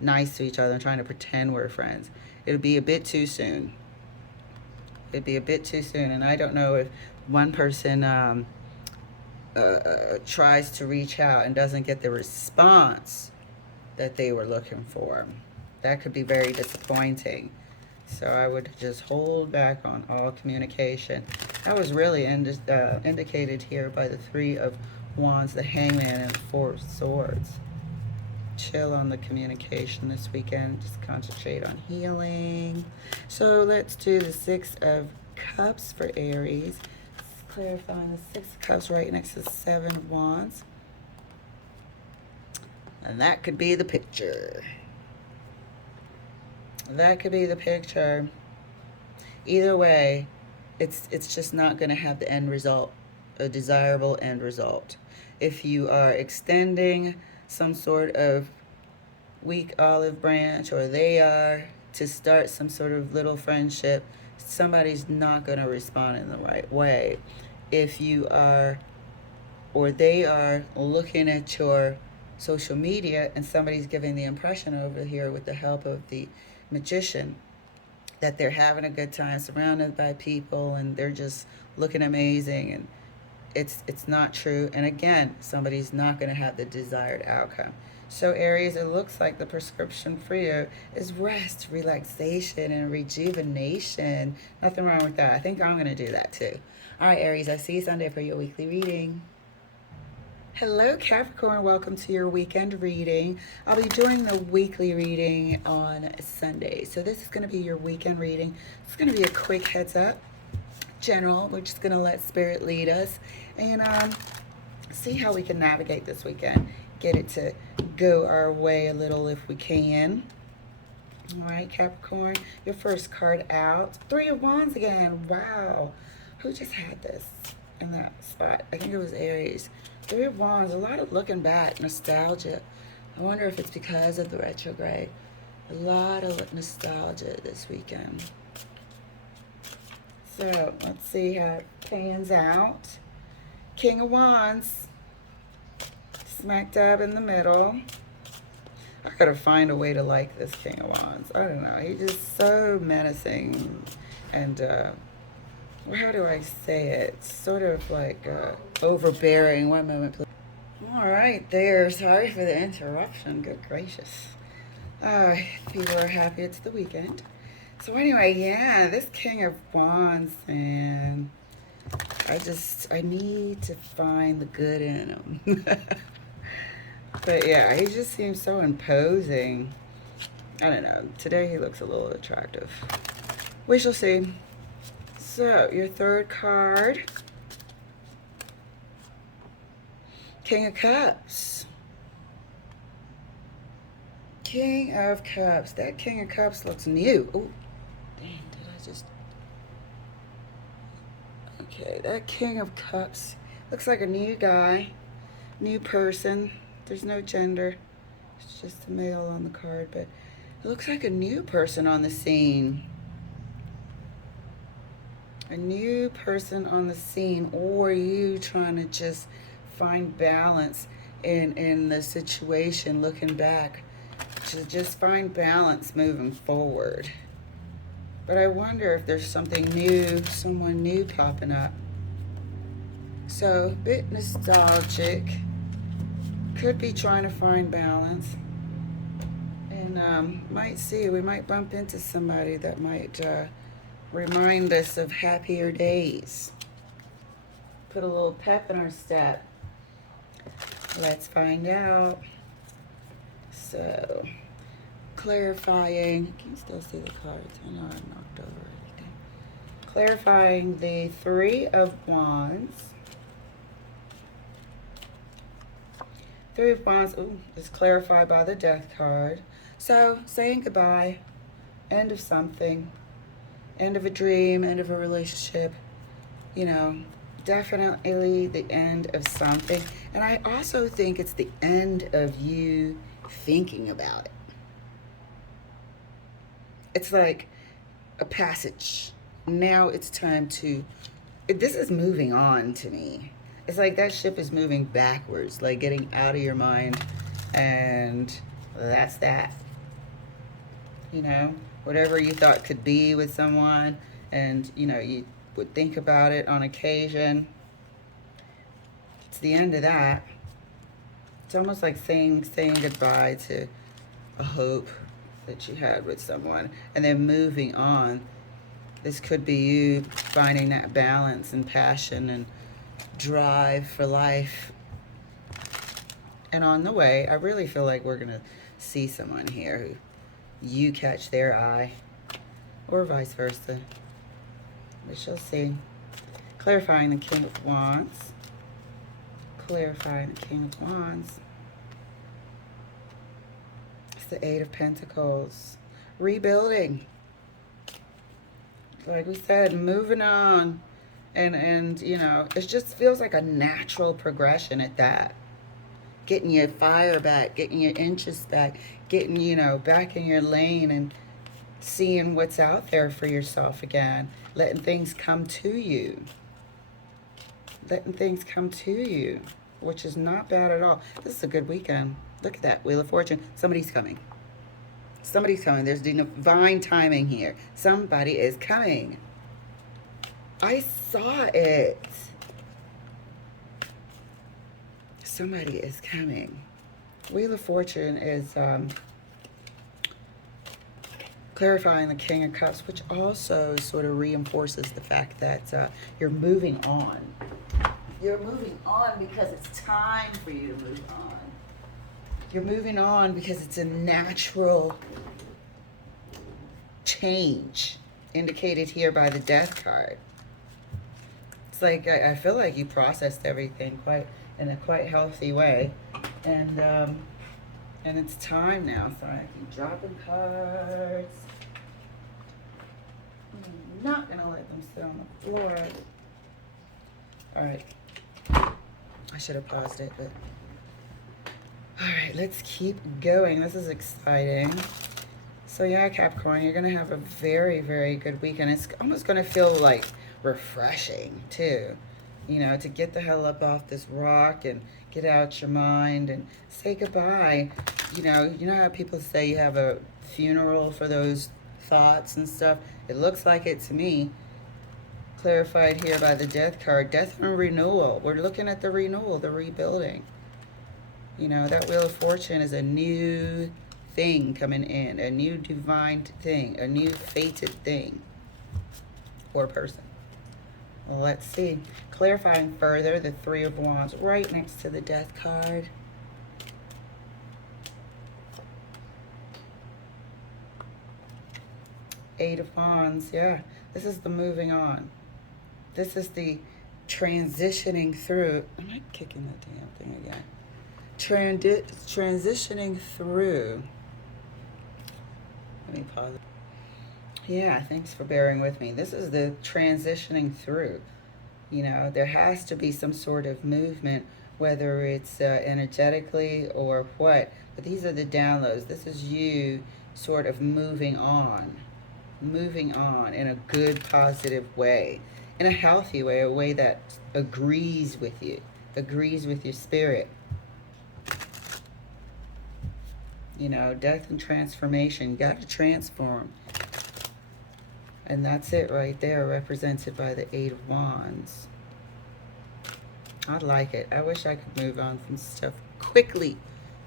nice to each other and trying to pretend we're friends. It'll be a bit too soon. It'd be a bit too soon. And I don't know if one person tries to reach out and doesn't get the response that they were looking for. That could be very disappointing. So I would just hold back on all communication. That was really indicated here by the Three of Wands, the Hangman, and Four of Swords. Chill on the communication this weekend. Just concentrate on healing. So let's do the Six of Cups for Aries. Clarifying the Six of Cups right next to the Seven of Wands. And that could be the picture. That could be the picture. Either way, it's just not going to have the end result, a desirable end result. If you are extending some sort of weak olive branch, or they are to start some sort of little friendship, somebody's not going to respond in the right way. If you are, or they are looking at your social media and somebody's giving the impression over here with the help of the Magician that they're having a good time surrounded by people and they're just looking amazing, and it's not true. And again, somebody's not going to have the desired outcome. So Aries, it looks like the prescription for you is rest, relaxation, and rejuvenation. Nothing wrong with that. I think I'm going to do that too. All right, Aries, I see you Sunday for your weekly reading. Hello, Capricorn. Welcome to your weekend reading. I'll be doing the weekly reading on Sunday. So this is going to be your weekend reading. It's going to be a quick heads up. General, we're just going to let Spirit lead us and see how we can navigate this weekend. Get it to go our way a little if we can. All right, Capricorn, your first card out. Three of Wands again. Wow. Who just had this in that spot? I think it was Aries. Three of Wands, a lot of looking back, nostalgia. I wonder if it's because of the retrograde. A lot of nostalgia this weekend. So let's see how it pans out. King of Wands, smack dab in the middle. I gotta find a way to like this King of Wands. I don't know, he's just so menacing and how do I say it? Sort of like overbearing. One moment, please. All right, there. Sorry for the interruption. Good gracious. People are happy it's the weekend. So anyway, yeah, this King of Wands, man. I need to find the good in him. But yeah, he just seems so imposing. I don't know. Today he looks a little attractive. We shall see. So, your third card, King of Cups. King of Cups. That King of Cups looks new. Oh, dang, did I just... Okay, that King of Cups looks like a new guy, new person. There's no gender. It's just a male on the card, but it looks like a new person on the scene. A new person on the scene, or you trying to just find balance in the situation, looking back to just find balance moving forward. But I wonder if there's something new, someone new popping up. So, a bit nostalgic. Could be trying to find balance. And we might bump into somebody that might remind us of happier days. Put a little pep in our step. Let's find out. So, clarifying. Can you still see the cards? I know I knocked over everything. Clarifying the Three of Wands. Three of Wands is clarified by the Death card. So, saying goodbye. End of something. End of a dream, end of a relationship, you know, definitely the end of something. And I also think it's the end of you thinking about it. It's like a passage. Now it's time to, this is moving on to me. It's like that ship is moving backwards, like getting out of your mind, and that's that. You know? Whatever you thought could be with someone, and you know, you would think about it on occasion. It's the end of that. It's almost like saying goodbye to a hope that you had with someone and then moving on. This could be you finding that balance and passion and drive for life And on the way, I really feel like we're going to see someone here who you catch their eye, or vice versa. We shall see. Clarifying the King of Wands. Clarifying the King of Wands. It's the Eight of Pentacles. Rebuilding. Like we said, moving on. And you know, it just feels like a natural progression at that. Getting your fire back, getting your interest back, getting, you know, back in your lane and seeing what's out there for yourself again. Letting things come to you. Letting things come to you, which is not bad at all. This is a good weekend. Look at that, Wheel of Fortune. Somebody's coming. Somebody's coming. There's divine timing here. Somebody is coming. I saw it. Somebody is coming. Wheel of Fortune is clarifying the King of Cups, which also sort of reinforces the fact that you're moving on. You're moving on because it's time for you to move on. You're moving on because it's a natural change, indicated here by the Death card. It's like I feel like you processed everything in a quite healthy way, and it's time now. Sorry, I keep dropping cards. I'm not gonna let them sit on the floor. All right, I should have paused it, but all right, let's keep going. This is exciting. So yeah, Capricorn, you're gonna have a very, very good weekend. It's almost gonna feel like refreshing too, you know, to get the hell up off this rock and get out your mind and say goodbye. You know how people say you have a funeral for those thoughts and stuff? It looks like it to me. Clarified here by the Death card. Death and renewal. We're looking at the renewal, the rebuilding. You know, that Wheel of Fortune is a new thing coming in, a new divine thing, a new fated thing or person. Well, let's see. Clarifying further, the Three of Wands right next to the Death card. Eight of Wands, yeah. This is the moving on. This is the transitioning through. Am I kicking that damn thing again? Transitioning through. Let me pause. Yeah, thanks for bearing with me. This is the transitioning through. You know, there has to be some sort of movement, whether it's energetically or what. But these are the downloads. This is you sort of moving on in a good, positive way, in a healthy way, a way that agrees with you, agrees with your spirit. You know, death and transformation. You got to transform. And that's it right there, represented by the Eight of Wands. I like it. I wish I could move on from stuff quickly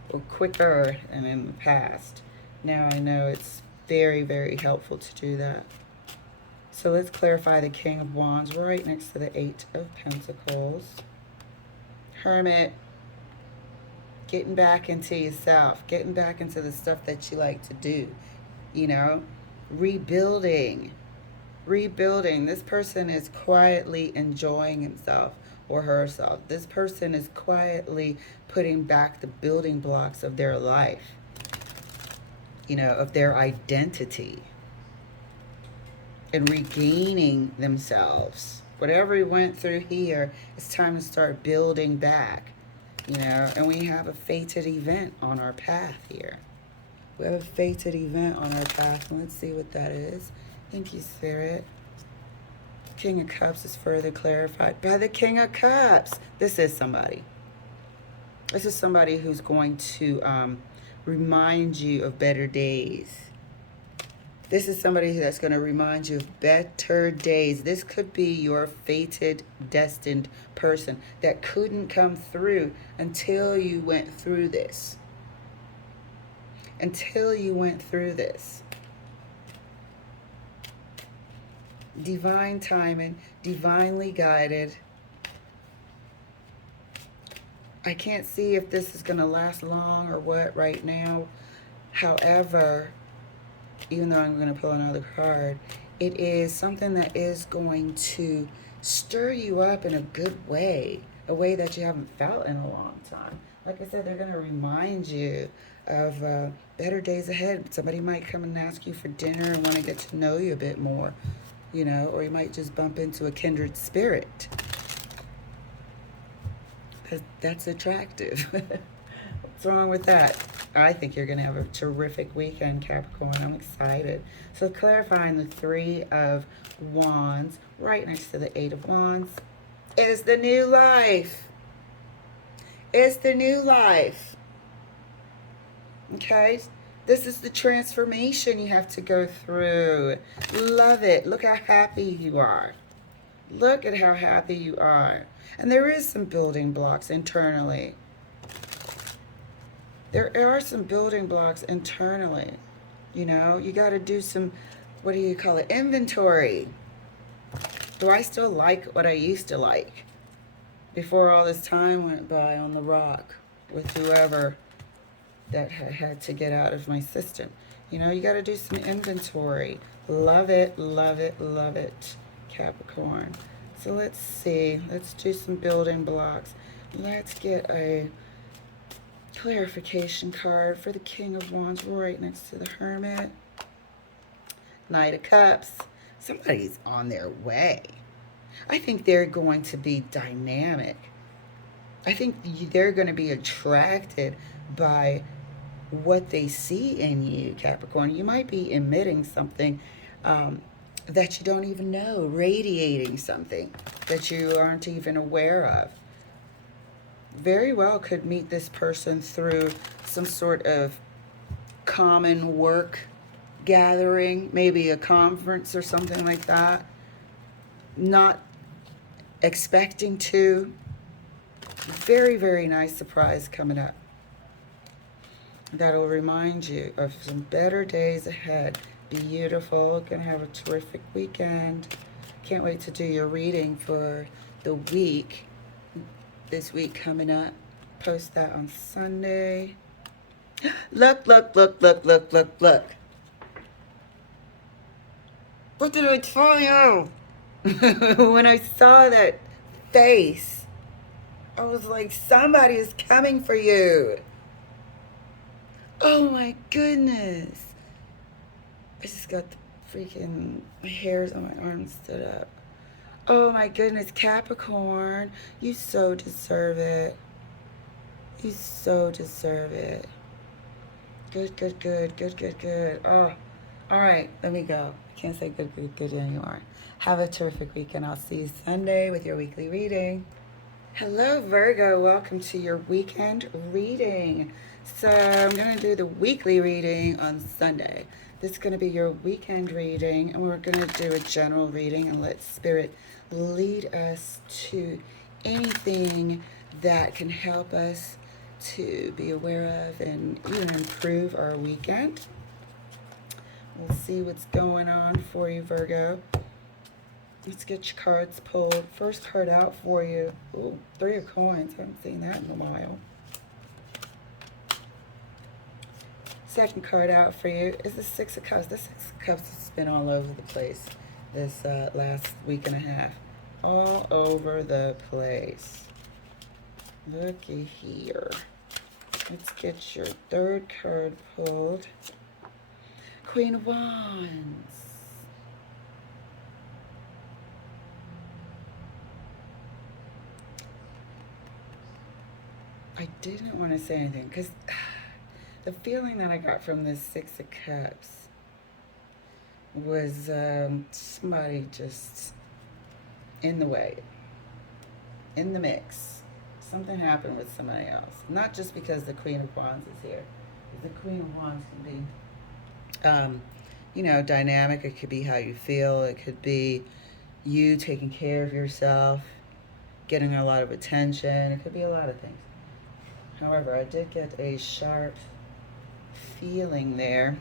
or quicker than in the past. Now I know it's very, very helpful to do that. So let's clarify the King of Wands right next to the Eight of Pentacles. Hermit. Getting back into yourself. Getting back into the stuff that you like to do. You know? Rebuilding. Rebuilding. This person is quietly enjoying himself or herself. This person is quietly putting back the building blocks of their life. You know, of their identity. And regaining themselves. Whatever we went through here, it's time to start building back. You know, and we have a fated event on our path here. We have a fated event on our path. And let's see what that is. Thank you, Spirit. King of Cups is further clarified by the King of Cups. This is somebody. This is somebody who's going to remind you of better days. This is somebody that's going to remind you of better days. This could be your fated, destined person that couldn't come through until you went through this. Until you went through this. Divine timing, divinely guided. I can't see if this is going to last long or what right now. However, even though I'm going to pull another card, it is something that is going to stir you up in a good way, a way that you haven't felt in a long time. Like I said, they're going to remind you of better days ahead. Somebody might come and ask you for dinner and want to get to know you a bit more, you know, or you might just bump into a kindred spirit. That's attractive. What's wrong with that? I think you're going to have a terrific weekend, Capricorn. I'm excited. So clarifying the Three of Wands right next to the Eight of Wands is the new life. It's the new life. Okay? This is the transformation you have to go through. Love it. Look how happy you are. Look at how happy you are. And there is some building blocks internally. There are some building blocks internally. You know, you got to do some, what do you call it, inventory. Do I still like what I used to like before all this time went by on the rock with whoever that I had to get out of my system? You know, you got to do some inventory. Love it, love it, love it, Capricorn. So let's see. Let's do some building blocks. Let's get a clarification card for the King of Wands right next to the Hermit. Knight of Cups. Somebody's on their way. I think they're going to be dynamic. I think they're going to be attracted by what they see in you, Capricorn. You might be emitting something that you don't even know, radiating something that you aren't even aware of. Very well could meet this person through some sort of common work gathering, maybe a conference or something like that. Not expecting to. Very, very nice surprise coming up. That'll remind you of some better days ahead. Beautiful. Gonna have a terrific weekend. Can't wait to do your reading for the week. This week coming up. Post that on Sunday. Look, look, look, look, look, look, look. What did I tell you? When I saw that face, I was like, somebody is coming for you. Oh my goodness. I just got the freaking hairs on my arms stood up. Oh my goodness, Capricorn, you so deserve it. You so deserve it. Good, good, good, good, good, good. Oh, all right, let me go. I can't say good, good, good anymore. Have a terrific weekend. I'll see you Sunday with your weekly reading. Hello, Virgo. Welcome to your weekend reading. So I'm going to do the weekly reading on Sunday. This is going to be your weekend reading, and we're going to do a general reading and let Spirit lead us to anything that can help us to be aware of and even improve our weekend. We'll see what's going on for you, Virgo. Let's get your cards pulled. First card out for you. Ooh, Three of Coins. I haven't seen that in a while. Second card out for you is the Six of Cups. The Six of Cups has been all over the place this last week and a half. All over the place. Looky here. Let's get your third card pulled. Queen of Wands. I didn't want to say anything because the feeling that I got from this Six of Cups was somebody just in the way, in the mix. Something happened with somebody else. Not just because the Queen of Wands is here. The Queen of Wands can be, you know, dynamic. It could be how you feel. It could be you taking care of yourself, getting a lot of attention. It could be a lot of things. However, I did get a sharp feeling there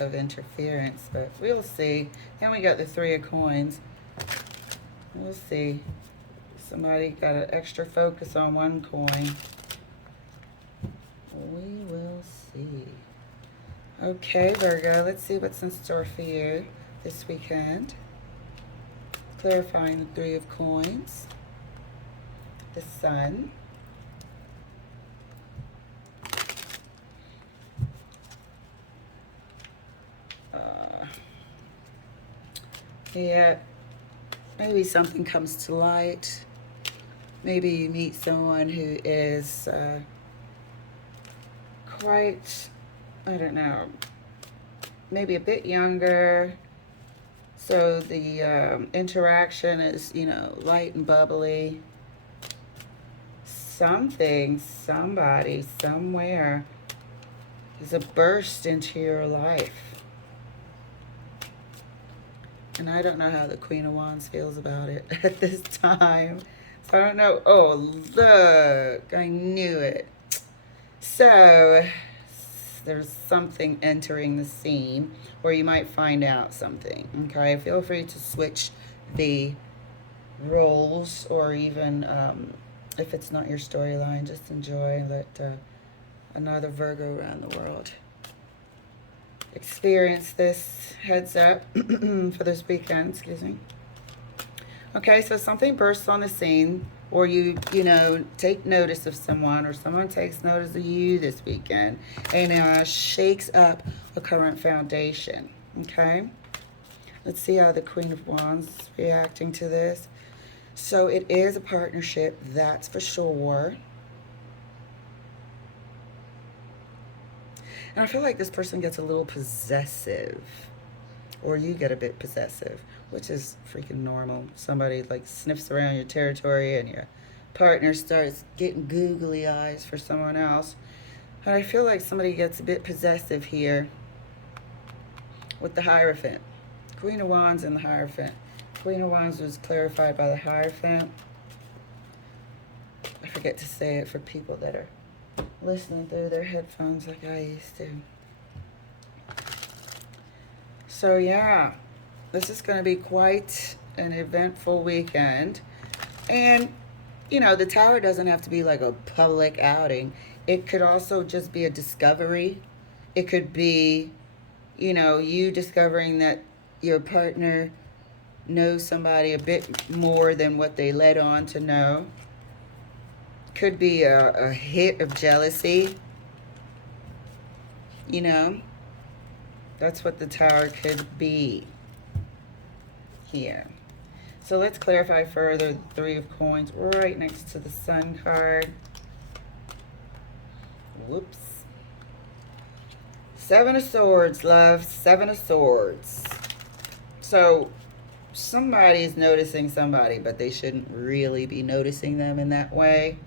of interference, but we'll see. Then we got the Three of Coins. We'll see. Somebody got an extra focus on one coin. We will see. Okay, Virgo, let's see what's in store for you this weekend. Clarifying the Three of Coins. The Sun. Yeah, maybe something comes to light. Maybe you meet someone who is quite, I don't know, maybe a bit younger. So the interaction is, you know, light and bubbly. Something, somebody, somewhere is a burst into your life. And I don't know how the Queen of Wands feels about it at this time. So I don't know. Oh, look. I knew it. So there's something entering the scene, or you might find out something. Okay? Feel free to switch the roles, or even if it's not your storyline, just enjoy and let another Virgo around the world experience this. Heads up for this weekend, excuse me. Okay, so something bursts on the scene, or you know, take notice of someone, or someone takes notice of you this weekend, and shakes up a current foundation. Okay, let's see how the Queen of Wands is reacting to this. So it is a partnership, that's for sure. And I feel like this person gets a little possessive, or you get a bit possessive, which is freaking normal. Somebody like sniffs around your territory and your partner starts getting googly eyes for someone else. And I feel like somebody gets a bit possessive here with the Hierophant. Queen of Wands and the Hierophant. Queen of Wands was clarified by the Hierophant. I forget to say it for people that are listening through their headphones like I used to. So yeah, this is going to be quite an eventful weekend. And, you know, the Tower doesn't have to be like a public outing. It could also just be a discovery. It could be, you know, you discovering that your partner knows somebody a bit more than what they led on to know. Could be a hit of jealousy. You know, that's what the Tower could be here. So let's clarify further. The Three of Coins right next to the Sun card. Whoops. Seven of Swords, love. Seven of Swords. So somebody's noticing somebody, but they shouldn't really be noticing them in that way.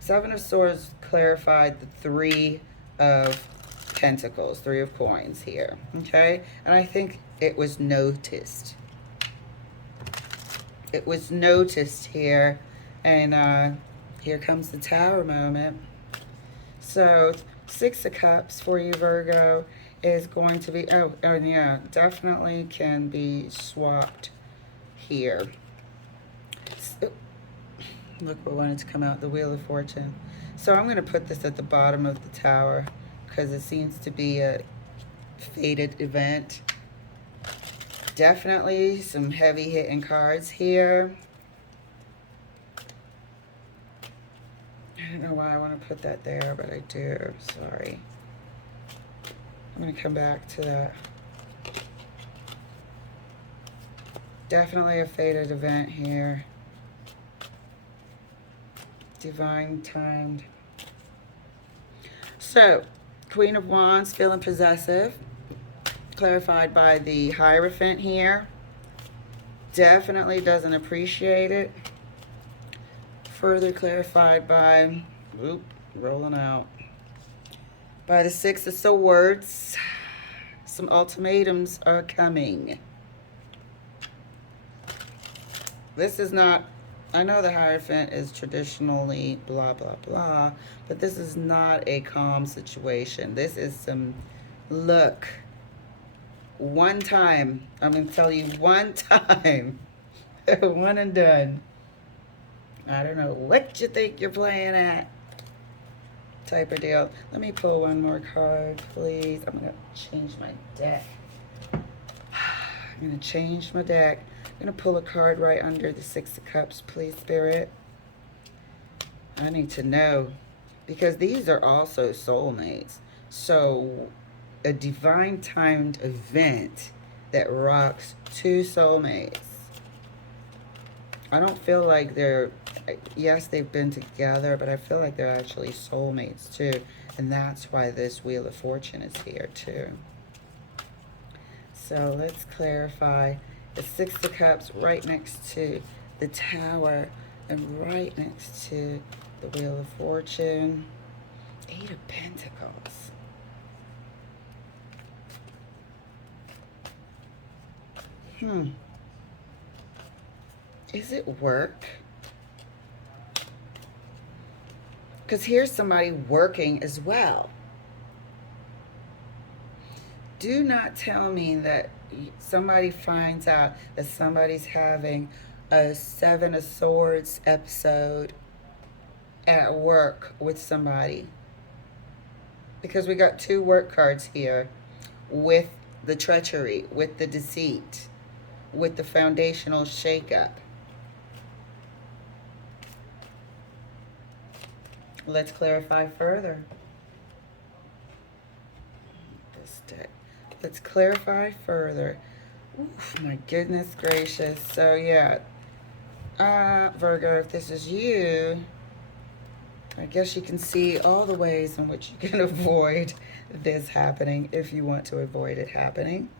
Seven of Swords clarified the Three of Pentacles, Three of Coins here, okay? And I think it was noticed. It was noticed here, and here comes the Tower moment. So Six of Cups for you, Virgo, is going to be, oh yeah, definitely can be swapped here. So, look what wanted to come out, the Wheel of Fortune. So I'm going to put this at the bottom of the Tower because it seems to be a fated event. Definitely some heavy hitting cards here. I don't know why I want to put that there, but I do. Sorry. I'm going to come back to that. Definitely a fated event here. Divine timed. So, Queen of Wands feeling possessive. Clarified by the Hierophant here. Definitely doesn't appreciate it. Further clarified by, rolling out, by the Six of Swords. Some ultimatums are coming. This is not, I know the Hierophant is traditionally blah, blah, blah, but this is not a calm situation. This is some, look, one time, I'm going to tell you one time, one and done. I don't know what you think you're playing at, type of deal. Let me pull one more card, please. I'm going to change my deck. I'm going to change my deck. I'm going to pull a card right under the Six of Cups, please, Spirit. I need to know, because these are also soulmates. So a divine timed event that rocks two soulmates. I don't feel like they're, yes, they've been together, but I feel like they're actually soulmates too. And that's why this Wheel of Fortune is here too. So let's clarify. The Six of Cups right next to the Tower and right next to the Wheel of Fortune. Eight of Pentacles. Is it work? Because here's somebody working as well. Do not tell me that somebody finds out that somebody's having a Seven of Swords episode at work with somebody. Because we got two work cards here with the treachery, with the deceit, with the foundational shakeup. Let's clarify further. This deck. Let's clarify further. Oof, my goodness gracious. So yeah, Virgo, if this is you, I guess you can see all the ways in which you can avoid this happening if you want to avoid it happening.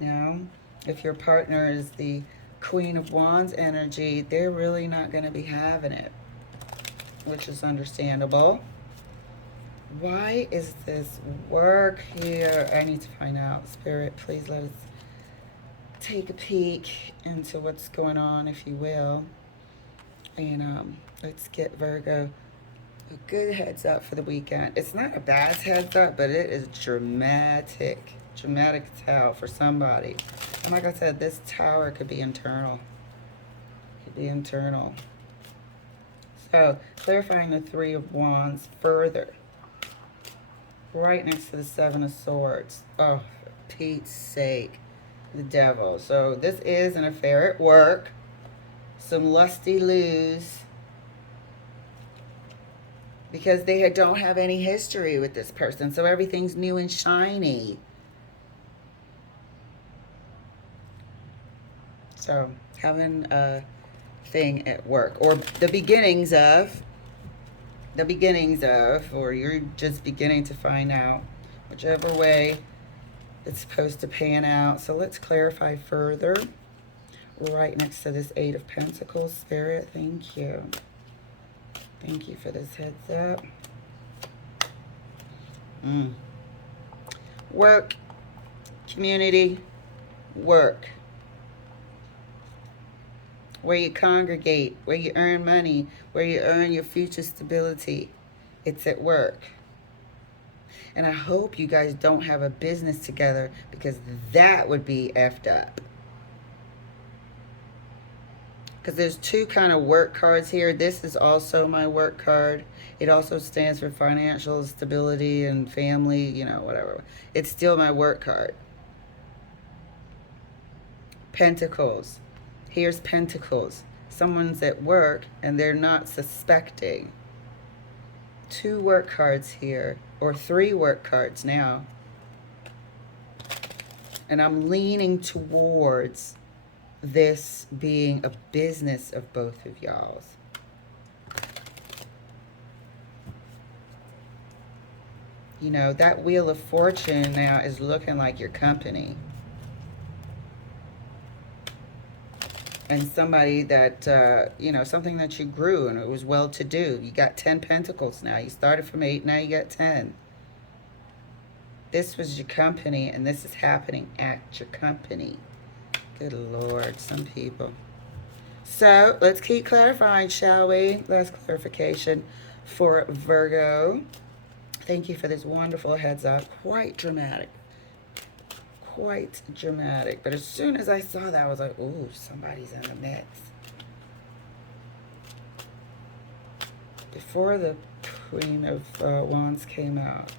Now, if your partner is the Queen of Wands energy, they're really not going to be having it, which is understandable. Why is this work here? I need to find out. Spirit, please let us take a peek into what's going on, if you will. And let's get Virgo a good heads up for the weekend. It's not a bad heads up, but it is dramatic tell for somebody. And like I said, this Tower could be internal. So, clarifying the Three of Wands further. Right next to the Seven of Swords. Oh, for Pete's sake. The Devil. So, this is an affair at work. Some lusty loos. Because they don't have any history with this person. So, everything's new and shiny. So, having a thing at work, or the beginnings of, or you're just beginning to find out, whichever way it's supposed to pan out. So let's clarify further. Right next to this Eight of Pentacles, Spirit, thank you. Thank you for this heads up. Work, community, work. Where you congregate, where you earn money, where you earn your future stability. It's at work. And I hope you guys don't have a business together, because that would be effed up. Because there's two kind of work cards here. This is also my work card. It also stands for financial stability and family, you know, whatever. It's still my work card. Pentacles. Here's Pentacles. Someone's at work and they're not suspecting. Two work cards here, or three work cards now. And I'm leaning towards this being a business of both of y'all's. You know, that Wheel of Fortune now is looking like your company. And somebody that, you know, something that you grew and it was well-to-do. You got 10 Pentacles now. You started from 8, now you got 10. This was your company, and this is happening at your company. Good Lord, some people. So, let's keep clarifying, shall we? Last clarification for Virgo. Thank you for this wonderful heads up. Quite dramatic. Quite dramatic. But as soon as I saw that, I was like, ooh, somebody's in the mix. before the Queen of Wands came out.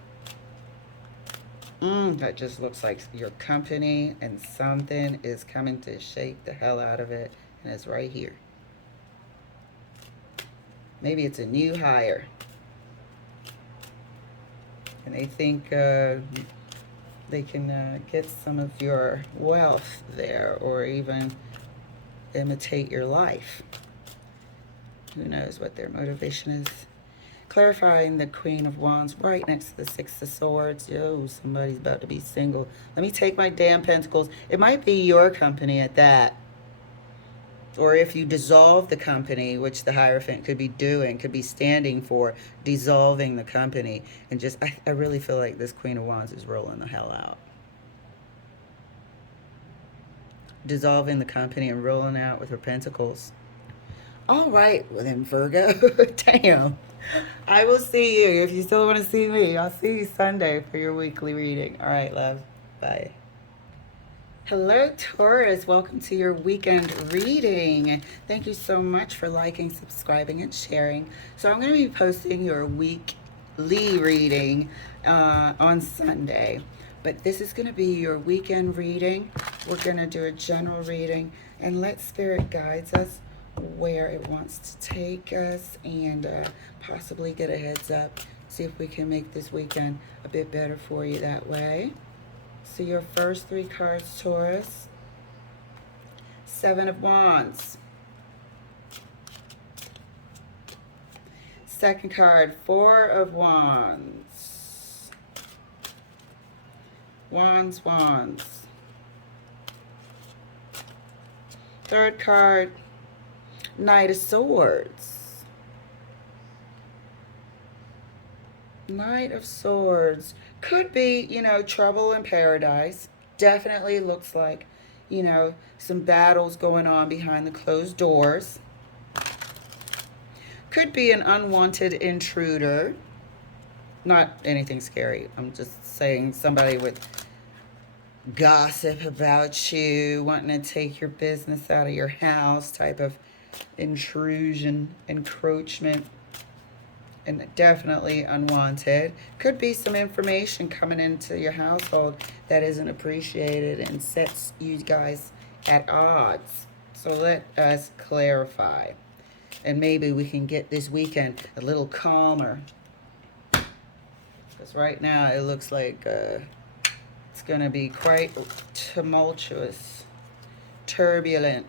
That just looks like your company and something is coming to shake the hell out of it. And it's right here. Maybe it's a new hire. And they think they can get some of your wealth there, or even imitate your life. Who knows what their motivation is. Clarifying the Queen of Wands right next to the Six of Swords. Yo, somebody's about to be single. Let me take my damn pentacles. It might be your company at that. Or if you dissolve the company, which the Hierophant could be doing, could be standing for dissolving the company. And just, I really feel like this Queen of Wands is rolling the hell out. Dissolving the company and rolling out with her pentacles. All right, well then, Virgo. Damn. I will see you. If you still want to see me, I'll see you Sunday for your weekly reading. All right, love. Bye. Hello, Taurus. Welcome to your weekend reading. Thank you so much for liking, subscribing, and sharing. So I'm going to be posting your weekly reading on Sunday. But this is going to be your weekend reading. We're going to do a general reading and let Spirit guide us where it wants to take us, and possibly get a heads up, see if we can make this weekend a bit better for you that way. So your first three cards, Taurus. Seven of Wands. Second card, Four of Wands. Wands, Wands. Third card, Knight of Swords. Knight of Swords. Could be, you know, trouble in paradise. Definitely looks like, you know, some battles going on behind the closed doors. Could be an unwanted intruder. Not anything scary. I'm just saying somebody with gossip about you, wanting to take your business out of your house type of intrusion, encroachment, and definitely unwanted. Could be some information coming into your household that isn't appreciated and sets you guys at odds. So let us clarify. And maybe we can get this weekend a little calmer. Because right now it looks like it's going to be quite tumultuous, turbulent.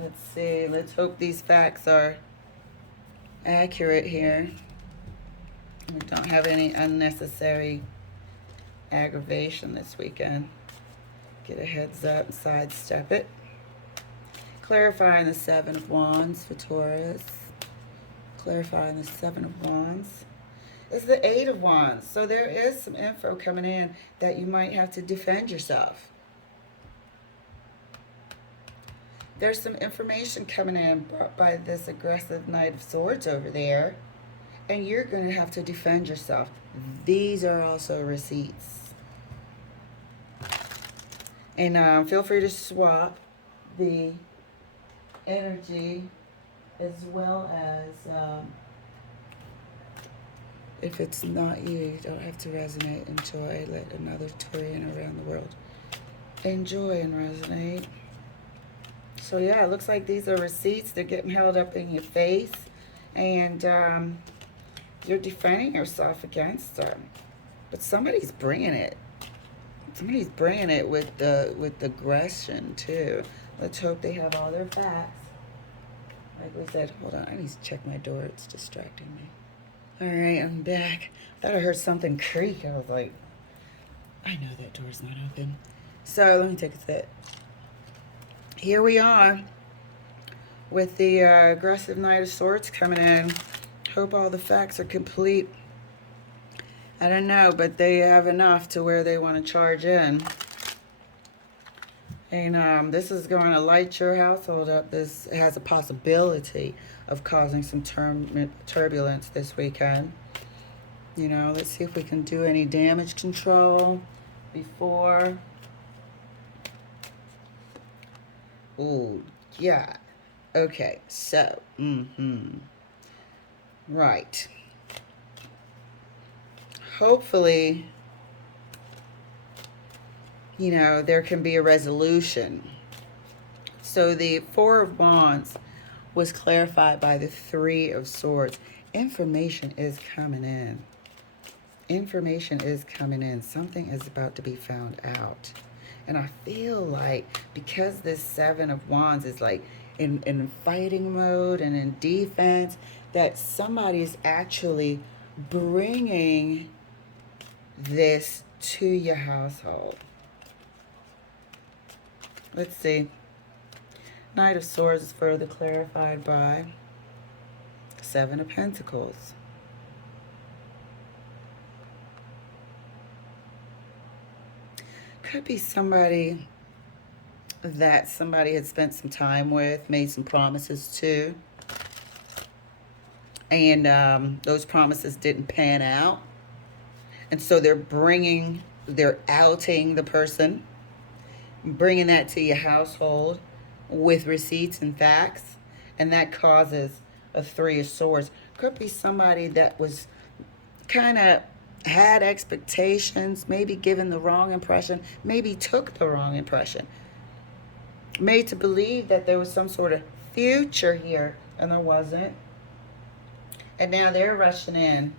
Let's see. Let's hope these facts are accurate here. We don't have any unnecessary aggravation this weekend. Get a heads up and sidestep it. Clarifying the Seven of Wands for Taurus. Clarifying the Seven of Wands. It's the Eight of Wands. So there is some info coming in that you might have to defend yourself. There's some information coming in brought by this aggressive Knight of Swords over there. And you're going to have to defend yourself. These are also receipts. And feel free to swap the energy as well as if it's not you, you don't have to resonate. Enjoy. Let another Taurian around the world enjoy and resonate. So yeah, it looks like these are receipts. They're getting held up in your face. And you're defending yourself against them. But somebody's bringing it. Somebody's bringing it with aggression too. Let's hope they have all their facts. Like we said, hold on, I need to check my door. It's distracting me. All right, I'm back. I thought I heard something creak. I was like, I know that door's not open. So let me take a sip. Here we are with the aggressive Knight of Swords coming in. Hope all the facts are complete. I don't know, but they have enough to where they want to charge in. And this is going to light your household up. This has a possibility of causing some turbulence this weekend. You know, let's see if we can do any damage control before. Ooh, yeah. Okay, so, right. Hopefully, there can be a resolution. So the Four of Wands was clarified by the Three of Swords. Information is coming in. Information is coming in. Something is about to be found out. And I feel like because this Seven of Wands is like in fighting mode and in defense, that somebody's actually bringing this to your household. Let's see. Knight of Swords is further clarified by Seven of Pentacles. Could be somebody that somebody had spent some time with, made some promises to, and those promises didn't pan out. And so they're outing the person, bringing that to your household with receipts and facts, and that causes a Three of Swords. Could be somebody that was kind of had expectations, maybe given the wrong impression, maybe took the wrong impression, made to believe that there was some sort of future here, and there wasn't. And now they're rushing in,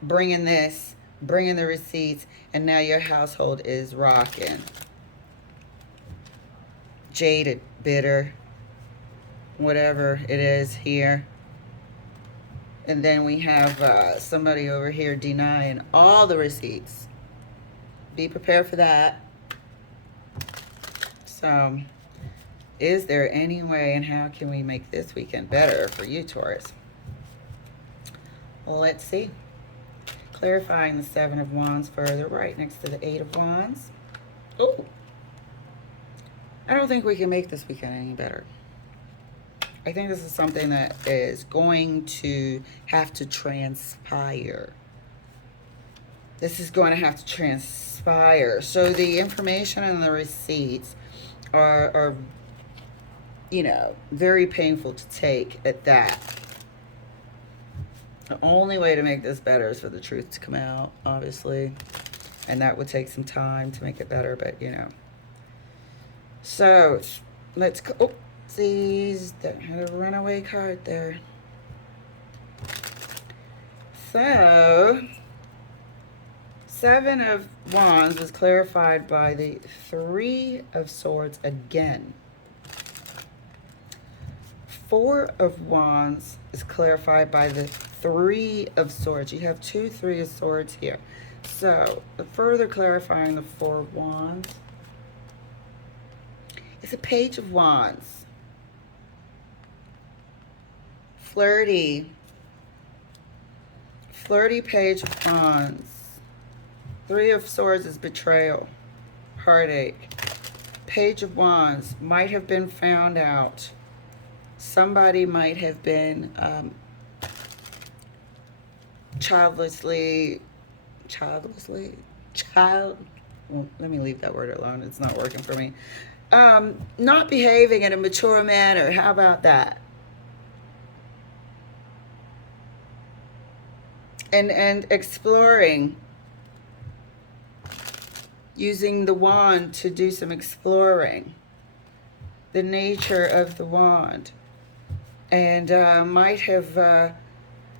bringing the receipts, and now your household is rocking. Jaded, bitter, whatever it is here. And then we have somebody over here denying all the receipts. Be prepared for that. So, is there any way, and how can we make this weekend better for you, Taurus? Well, let's see. Clarifying the Seven of Wands further, right next to the Eight of Wands. Oh, I don't think we can make this weekend any better. I think this is something that is going to have to transpire. This is going to have to transpire. So the information and the receipts are very painful to take at that. The only way to make this better is for the truth to come out, obviously. And that would take some time to make it better, but So, let's go. Oh, please, that had a runaway card there. So, Seven of Wands was clarified by the Three of Swords again. Four of Wands is clarified by the Three of Swords. You have two Three of Swords here. So, further clarifying the Four of Wands is a Page of Wands. Flirty Page of Wands. Three of Swords is betrayal, heartache. Page of Wands might have been found out. Somebody might have been well, let me leave that word alone. It's not working for me. Not behaving in a mature manner. How about that? And exploring. Using the wand to do some exploring. The nature of the wand. And might have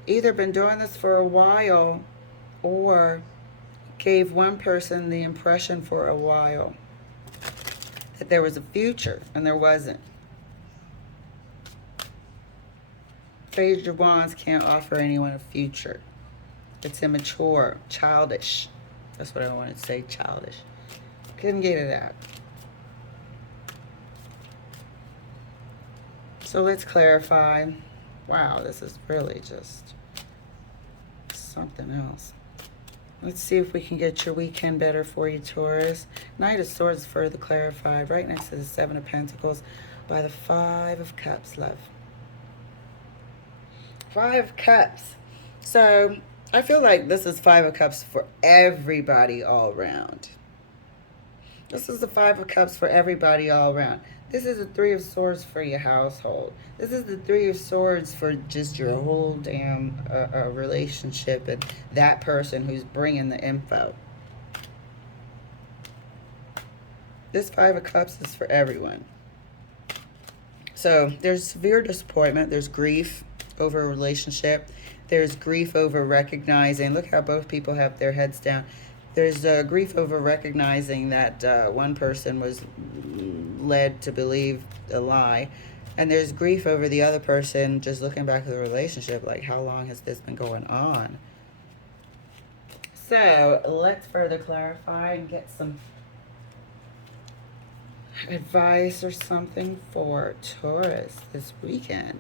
either been doing this for a while or gave one person the impression for a while that there was a future, and there wasn't. Page of Wands can't offer anyone a future. It's immature, childish. That's what I wanted to say, childish. Couldn't get it out. So let's clarify. Wow, this is really just something else. Let's see if we can get your weekend better for you, Taurus. Knight of Swords further clarified right next to the Seven of Pentacles by the Five of Cups, love. Five of Cups. So I feel like this is Five of Cups for everybody all around. This is the Five of Cups for everybody all around. This is the Three of Swords for your household. This is the Three of Swords for just your whole damn relationship and that person who's bringing the info. This Five of Cups is for everyone. So there's severe disappointment. There's grief over a relationship. There's grief over recognizing. Look how both people have their heads down. There's grief over recognizing that one person was led to believe a lie. And there's grief over the other person just looking back at the relationship, like, how long has this been going on? So let's further clarify and get some advice or something for Taurus this weekend.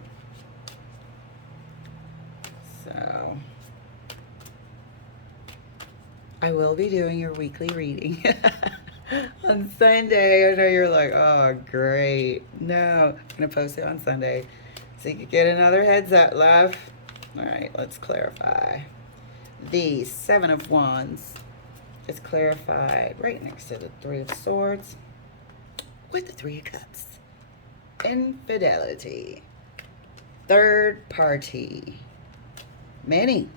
So I will be doing your weekly reading on Sunday. I know you're like, oh, great. No, I'm going to post it on Sunday so you can get another heads up, love. All right, let's clarify. The Seven of Wands is clarified right next to the Three of Swords with the Three of Cups. Infidelity. Third party. Many.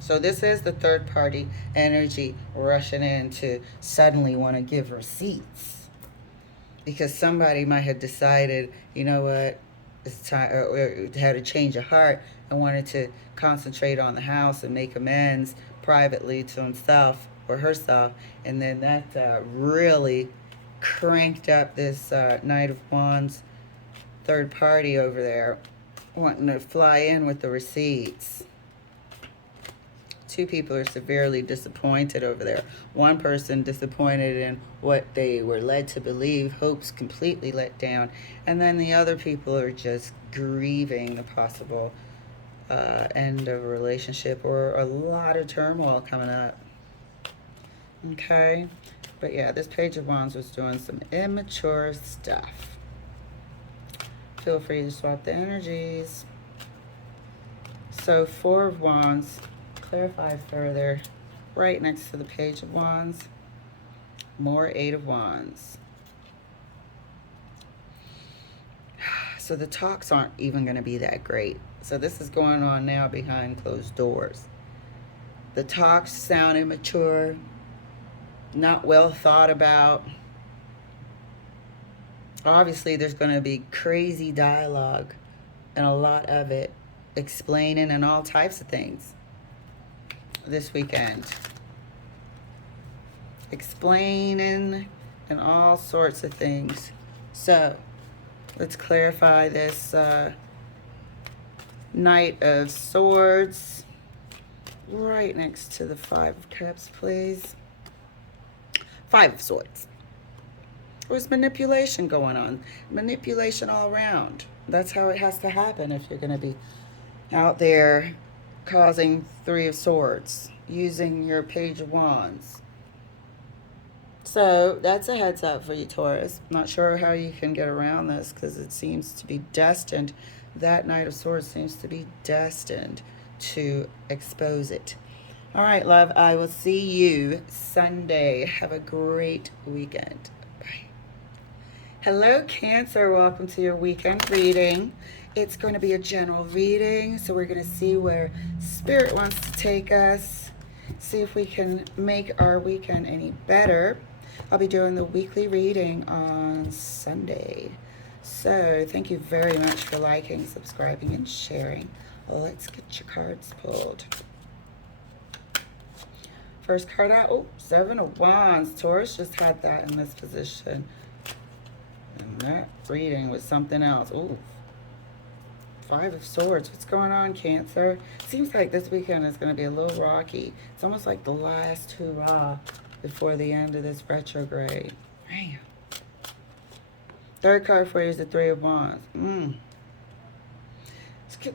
So this is the third party energy rushing in to suddenly want to give receipts. Because somebody might have decided, you know what, it's time, or had a change of heart and wanted to concentrate on the house and make amends privately to himself or herself. And then that really cranked up this Knight of Wands third party over there wanting to fly in with the receipts. Two people are severely disappointed over there. One person disappointed in what they were led to believe, hopes completely let down. And then the other people are just grieving the possible end of a relationship or a lot of turmoil coming up. Okay? But yeah, this Page of Wands was doing some immature stuff. Feel free to swap the energies. So Four of Wands, clarify further, right next to the Page of Wands. More Eight of Wands. So the talks aren't even going to be that great. So this is going on now behind closed doors. The talks sound immature, not well thought about. Obviously, there's going to be crazy dialogue and a lot of it explaining and all types of things this weekend. Explaining and all sorts of things. So let's clarify this Knight of Swords right next to the Five of Cups, please. Five of Swords. There's manipulation going on. Manipulation all around. That's how it has to happen if you're going to be out there causing Three of Swords, using your Page of Wands. So that's a heads up for you, Taurus. Not sure how you can get around this because it seems to be destined. That Knight of Swords seems to be destined to expose it. All right, love. I will see you Sunday. Have a great weekend. Bye. Hello, Cancer. Welcome to your weekend reading. It's going to be a general reading, so we're going to see where Spirit wants to take us. See if we can make our weekend any better. I'll be doing the weekly reading on Sunday. So thank you very much for liking, subscribing, and sharing. Let's get your cards pulled. First card out, oh, Seven of Wands. Taurus just had that in this position. And that reading was something else. Oh, Five of Swords. What's going on, Cancer? Seems like this weekend is going to be a little rocky. It's almost like the last hurrah before the end of this retrograde. Damn. Third card for you is the Three of Wands.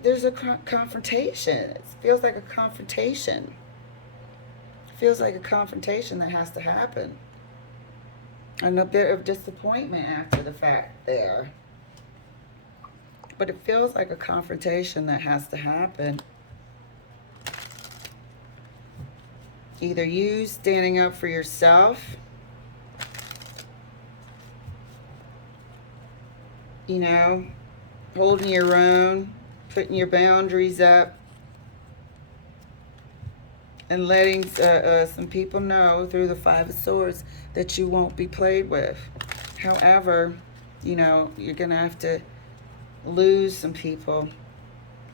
There's a confrontation. It feels like a confrontation. It feels like a confrontation that has to happen. And a bit of disappointment after the fact there. But it feels like a confrontation that has to happen. Either you standing up for yourself, you know, holding your own, putting your boundaries up, and letting some people know through the Five of Swords that you won't be played with. However, you know, you're going to have to lose some people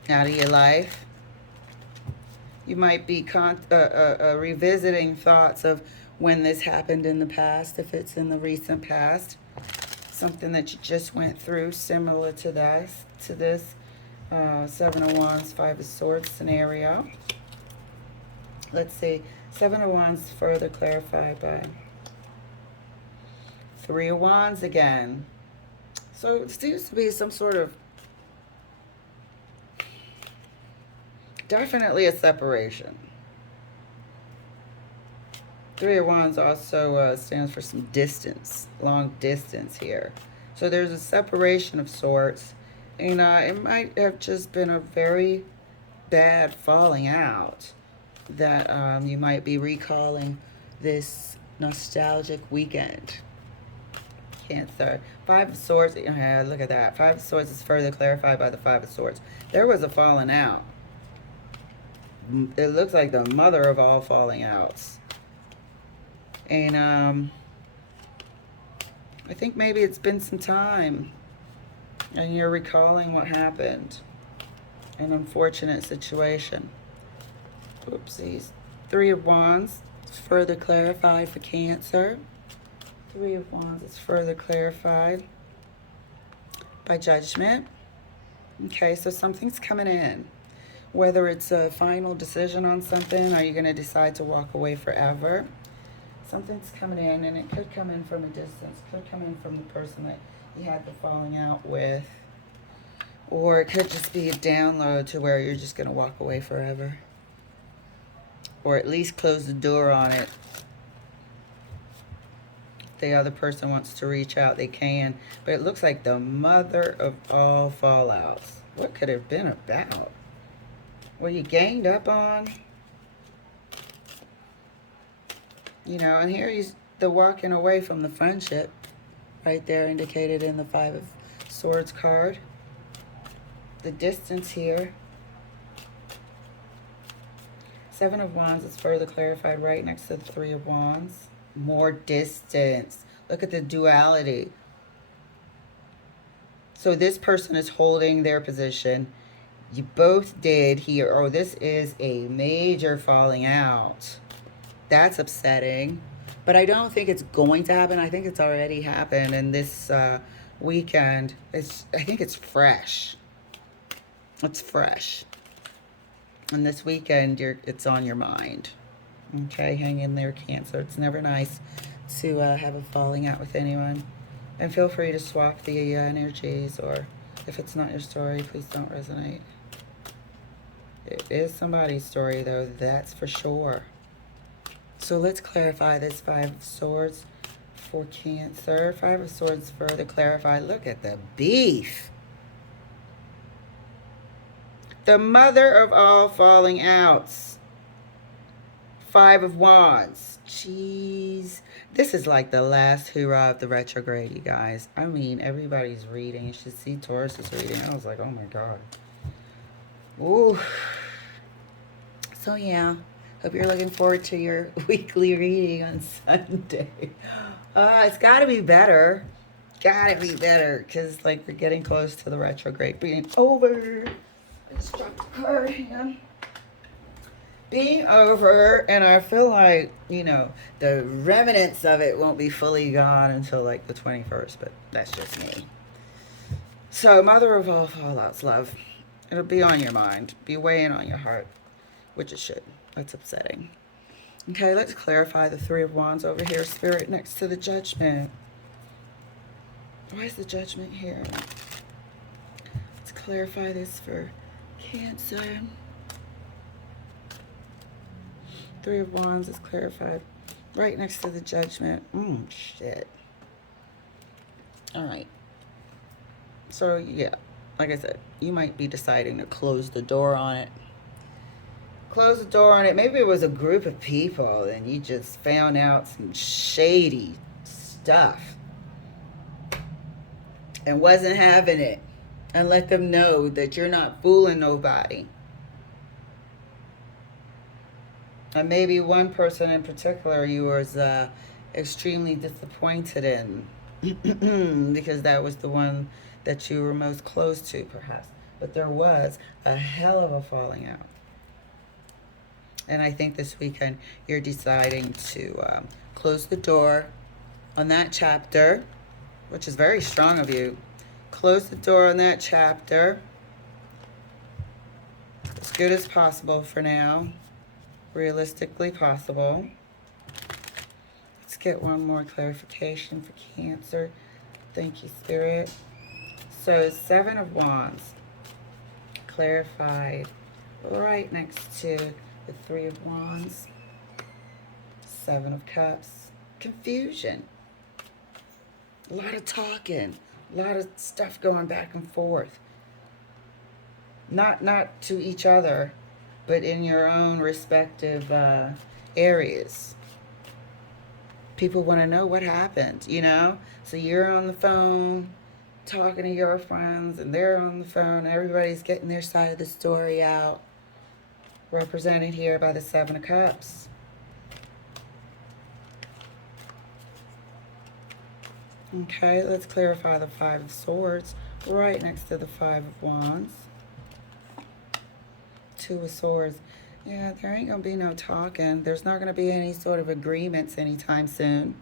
out of your life. You might be revisiting thoughts of when this happened in the past, if it's in the recent past. Something that you just went through similar to this Seven of Wands, Five of Swords scenario. Let's see. Seven of Wands further clarified by Three of Wands again. So it seems to be some sort of definitely a separation. Three of Wands also stands for some distance, long distance here. So there's a separation of sorts. And it might have just been a very bad falling out that you might be recalling this nostalgic weekend. Cancer. Five of Swords. Yeah, look at that. Five of Swords is further clarified by the Five of Swords. There was a falling out. It looks like the mother of all falling outs. And I think maybe it's been some time and you're recalling what happened. An unfortunate situation. Oopsies. Three of Wands is further clarified for Cancer. Three of Wands is further clarified by Judgment. Okay, so something's coming in. Whether it's a final decision on something, are you going to decide to walk away forever? Something's coming in, and it could come in from a distance. Could come in from the person that you had the falling out with. Or it could just be a download to where you're just going to walk away forever. Or at least close the door on it. If the other person wants to reach out, they can. But it looks like the mother of all fallouts. What could it have been about? Were you ganged up on? You know, and here he's the walking away from the friendship. Right there indicated in the Five of Swords card. The distance here. Seven of Wands is further clarified right next to the Three of Wands. More distance. Look at the duality. So this person is holding their position. You both did here. Oh, this is a major falling out. That's upsetting. But I don't think it's going to happen. I think it's already happened. And this weekend, I think it's fresh. It's fresh. And this weekend, it's on your mind. Okay, hang in there, Cancer. It's never nice to have a falling out with anyone. And feel free to swap the energies, or if it's not your story, please don't resonate. It is somebody's story, though, that's for sure. So let's clarify this Five of Swords for Cancer. Five of Swords further clarified. Look at the beef. The mother of all falling outs. Five of Wands. Jeez. This is like the last hurrah of the retrograde, you guys. I mean, everybody's reading. You should see Taurus is reading. I was like, oh my God. Ooh. So yeah. Hope you're looking forward to your weekly reading on Sunday. It's got to be better. Got to be better. Because, like, we're getting close to the retrograde being over. I just dropped the card. Hang on. Being over. And I feel like, you know, the remnants of it won't be fully gone until, like, the 21st. But that's just me. So, mother of all fallouts, love. It'll be on your mind. Be weighing on your heart. Which it should. That's upsetting. Okay, let's clarify the Three of Wands over here. Spirit next to the Judgment. Why is the Judgment here? Let's clarify this for Cancer. Three of Wands is clarified right next to the Judgment. Shit. All right. So, yeah, like I said, you might be deciding to close the door on it. close the door on it. Maybe it was a group of people and you just found out some shady stuff and wasn't having it. And let them know that you're not fooling nobody. And maybe one person in particular you was extremely disappointed in because that was the one that you were most close to, perhaps. But there was a hell of a falling out. And I think this weekend you're deciding to close the door on that chapter, which is very strong of you. Close the door on that chapter as good as possible for now. Realistically possible. Let's get one more clarification for Cancer. Thank you, Spirit. So, Seven of Wands. Clarified. Right next to the Three of Wands. Seven of Cups. Confusion. A lot of talking. A lot of stuff going back and forth. Not to each other, but in your own respective areas. People want to know what happened, you know? So you're on the phone talking to your friends, and they're on the phone. Everybody's getting their side of the story out. Represented here by the Seven of Cups. Okay, let's clarify the Five of Swords right next to the Five of Wands. Two of Swords. Yeah, there ain't going to be no talking. There's not going to be any sort of agreements anytime soon.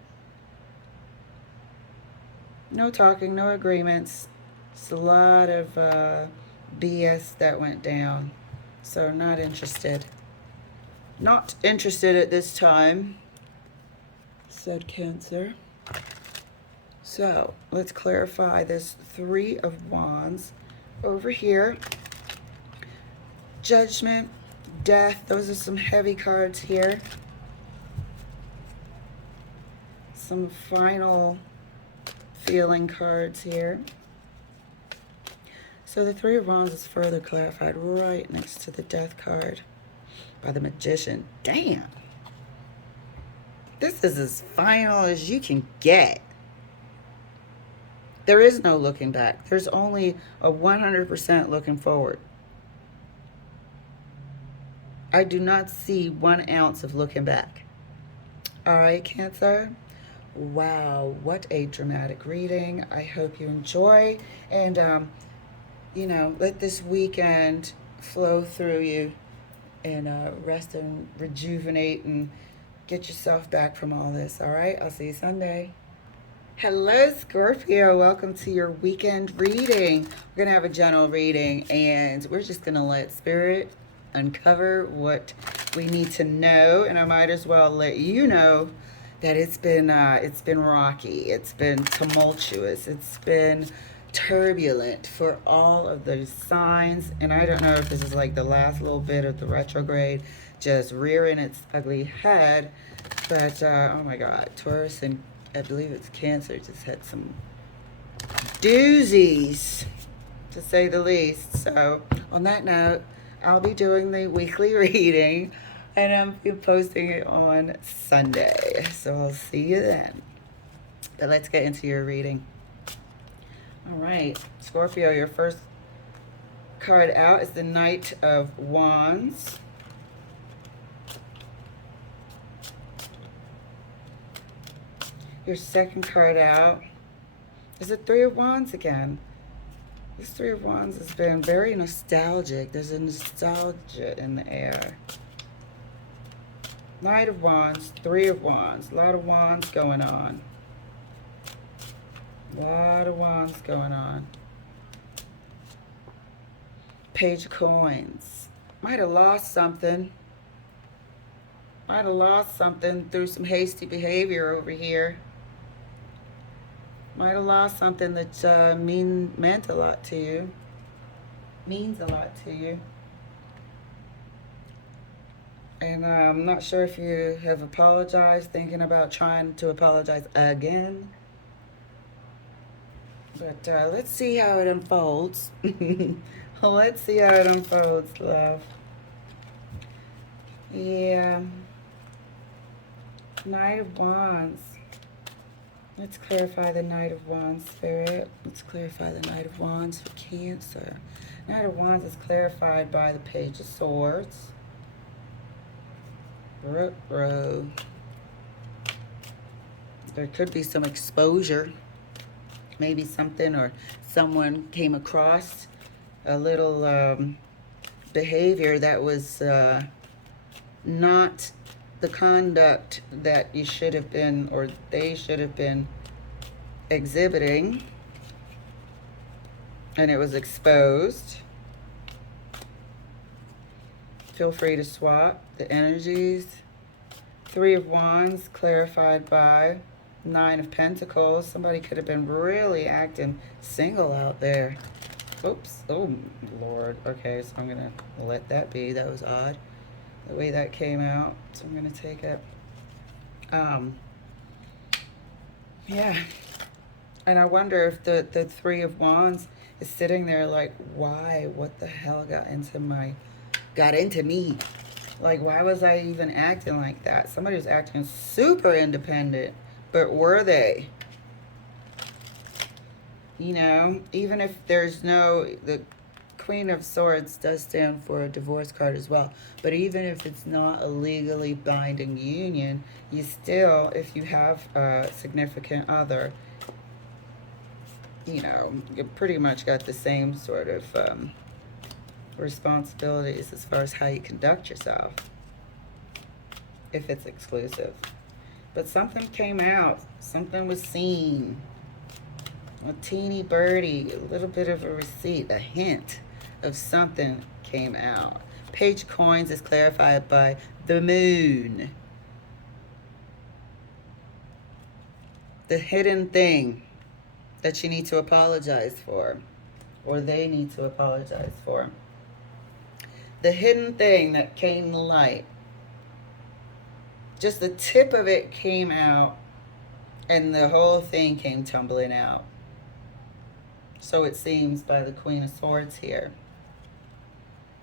No talking, no agreements. It's a lot of BS that went down. So not interested. Not interested at this time, said Cancer. So, let's clarify this Three of Wands over here. Judgment, Death, those are some heavy cards here. Some final feeling cards here. So the Three of Wands is further clarified right next to the Death card by the Magician. Damn. This is as final as you can get. There is no looking back. There's only a 100% looking forward. I do not see 1 ounce of looking back. All right, Cancer. Wow, what a dramatic reading. I hope you enjoy. And, you know, let this weekend flow through you and rest and rejuvenate and get yourself back from all this. All right, I'll see you Sunday. Hello, Scorpio. Welcome to your weekend reading. We're going to have a general reading, and we're just going to let Spirit uncover what we need to know. And I might as well let you know that it's been rocky. It's been tumultuous. It's been turbulent for all of those signs. And I don't know if this is like the last little bit of the retrograde just rearing its ugly head. But, oh my God, Taurus and I believe it's Cancer just had some doozies, to say the least. So on that note, I'll be doing the weekly reading, and I'm posting it on Sunday. So I'll see you then. But let's get into your reading. All right, Scorpio, your first card out is the Knight of Wands. Your second card out is the Three of Wands again. This Three of Wands has been very nostalgic. There's a nostalgia in the air. Knight of Wands, Three of Wands. A lot of wands going on. A lot of wands going on. Page of Coins. Might have lost something. Might have lost something through some hasty behavior over here. Might have lost something that meant a lot to you. Means a lot to you. And I'm not sure if you have apologized, thinking about trying to apologize again. But let's see how it unfolds. Let's see how it unfolds, love. Yeah. Knight of Wands. Let's clarify the Knight of Wands, Spirit. Let's clarify the Knight of Wands for Cancer. Knight of Wands is clarified by the Page of Swords. Retrograde. There could be some exposure. Maybe something or someone came across a little behavior that was not the conduct that you should have been or they should have been exhibiting, and it was exposed. Feel free to swap the energies. Three of Wands clarified by Nine of Pentacles. Somebody could have been really acting single out there. Oops. Oh, Lord. Okay, so I'm going to let that be. That was odd, the way that came out. So I'm going to take it. Yeah. And I wonder if the Three of Wands is sitting there like, why? What the hell got into me? Like, why was I even acting like that? Somebody was acting super independent, but were they? You know, even if there's the Queen of Swords does stand for a divorce card as well. But even if it's not a legally binding union, you still, if you have a significant other, you know, you pretty much got the same sort of responsibilities as far as how you conduct yourself, if it's exclusive. But something came out. Something was seen. A teeny birdie, a little bit of a receipt, a hint of something came out. Page of Coins is clarified by the Moon. The hidden thing that you need to apologize for, or they need to apologize for. The hidden thing that came to light. Just the tip of it came out, and the whole thing came tumbling out. So it seems by the Queen of Swords here.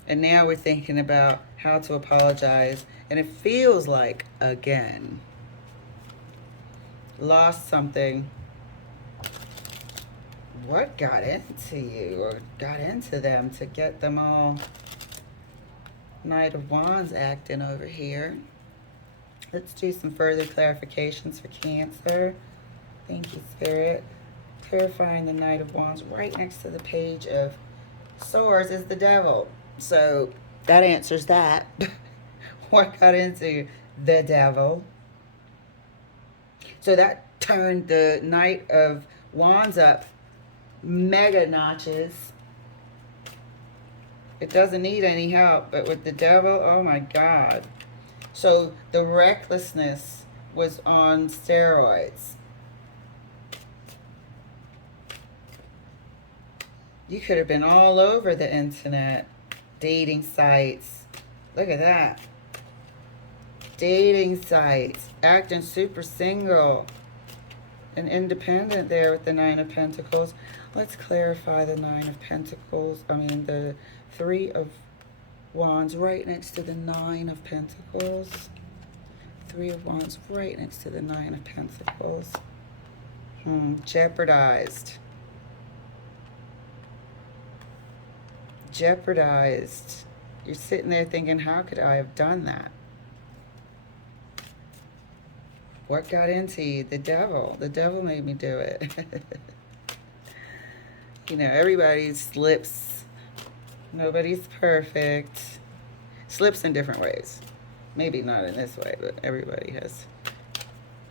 And now we're thinking about how to apologize. And it feels like, again, lost something. What got into you or got into them to get them all Knight of Wands acting over here? Let's do some further clarifications for Cancer. Thank you, Spirit. Clarifying the Knight of Wands right next to the Page of Swords is the Devil. So that answers that. What got into the Devil? So that turned the Knight of Wands up mega notches. It doesn't need any help, but with the Devil, oh my God. So the recklessness was on steroids. You could have been all over the internet, dating sites. Look at that. Dating sites, acting super single and independent there with the Nine of Pentacles. Let's clarify the Nine of Pentacles. The Three of Wands right next to the Nine of Pentacles. Three of Wands right next to the Nine of Pentacles. Jeopardized. Jeopardized. You're sitting there thinking, how could I have done that? What got into you? The Devil. The Devil made me do it. You know, everybody slips. Nobody's perfect. Slips in different ways. Maybe not in this way, but everybody has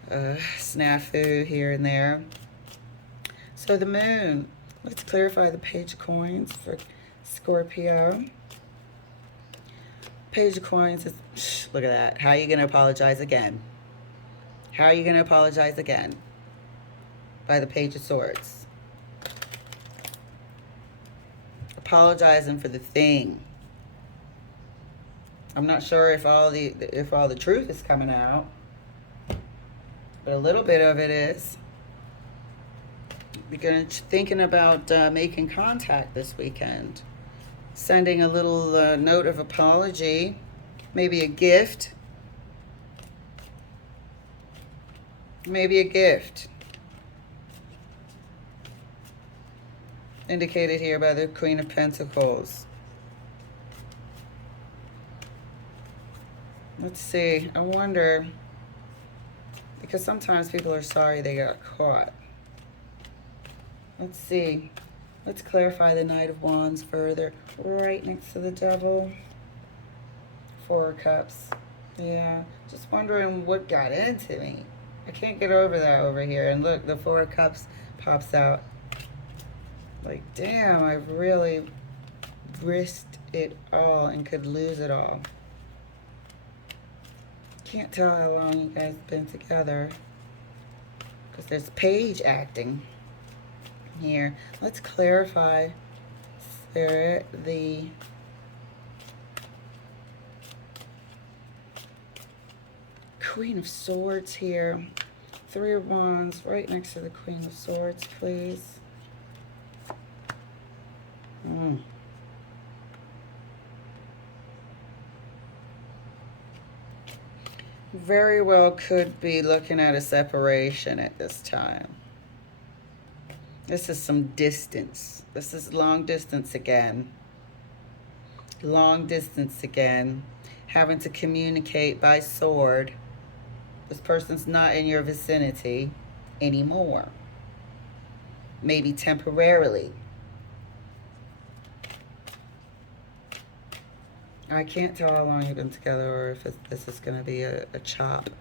snafu here and there. So the Moon. Let's clarify the Page of Coins for Scorpio. Page of Coins is, look at that. How are you going to apologize again? How are you going to apologize again? By the Page of Swords. Apologizing for the thing. I'm not sure if all the truth is coming out, but a little bit of it is. You're thinking about making contact this weekend. Sending a little note of apology Maybe a gift. Maybe a gift. Indicated here by the Queen of Pentacles. Let's see. I wonder, because sometimes people are sorry they got caught. Let's see. Let's clarify the Knight of Wands further. Right next to the Devil. Four of Cups. Yeah. Just wondering what got into me. I can't get over that over here. And look, the Four of Cups pops out. Like, damn, I've really risked it all and could lose it all. Can't tell how long you guys have been together. Because there's page acting here. Let's clarify there the Queen of Swords here. Three of Wands right next to the Queen of Swords, please. Very well could be looking at a separation at this time. This is some distance. This is long distance again. Long distance again. Having to communicate by sword. This person's not in your vicinity anymore. Maybe temporarily. I can't tell how long you've been together or if this is going to be a chop.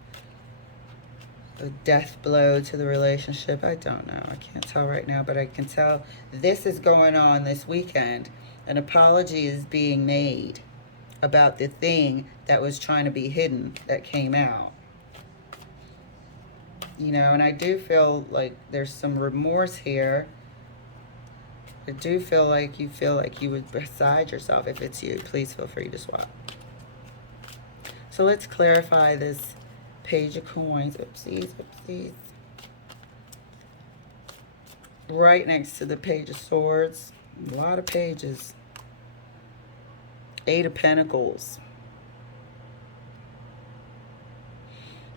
A death blow to the relationship. I don't know. I can't tell right now, but I can tell this is going on this weekend. An apology is being made about the thing that was trying to be hidden that came out. You know, and I do feel like there's some remorse here. I do feel like you would beside yourself. If it's you, please feel free to swap. So let's clarify this Page of Coins. Oopsies, oopsies. Right next to the Page of Swords. A lot of pages. Eight of Pentacles.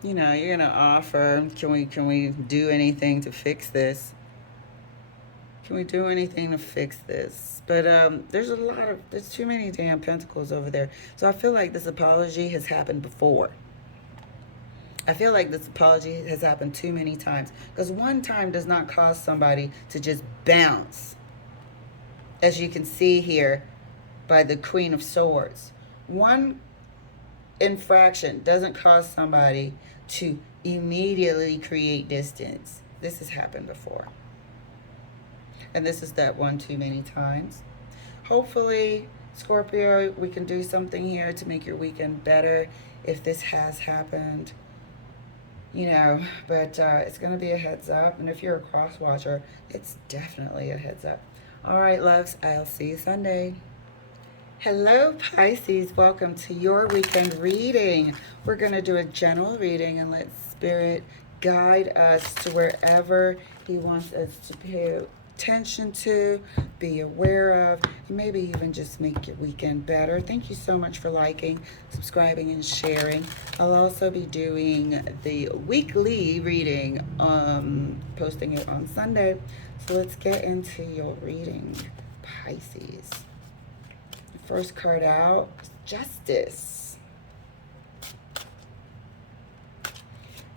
You know, you're gonna offer, can we do anything to fix this? Can we do anything to fix this? But there's too many damn pentacles over there. So I feel like this apology has happened before. I feel like this apology has happened too many times. Because one time does not cause somebody to just bounce. As you can see here by the Queen of Swords. One infraction doesn't cause somebody to immediately create distance. This has happened before. And this is that one too many times. Hopefully, Scorpio, we can do something here to make your weekend better if this has happened. You know, but it's going to be a heads up. And if you're a cross watcher, it's definitely a heads up. All right, loves, I'll see you Sunday. Hello, Pisces. Welcome to your weekend reading. We're going to do a general reading and let Spirit guide us to wherever He wants us to pay attention to, be aware of, and maybe even just make your weekend better. Thank you so much for liking, subscribing, and sharing. I'll also be doing the weekly reading, posting it on Sunday. So let's get into your reading, Pisces. The first card out is Justice.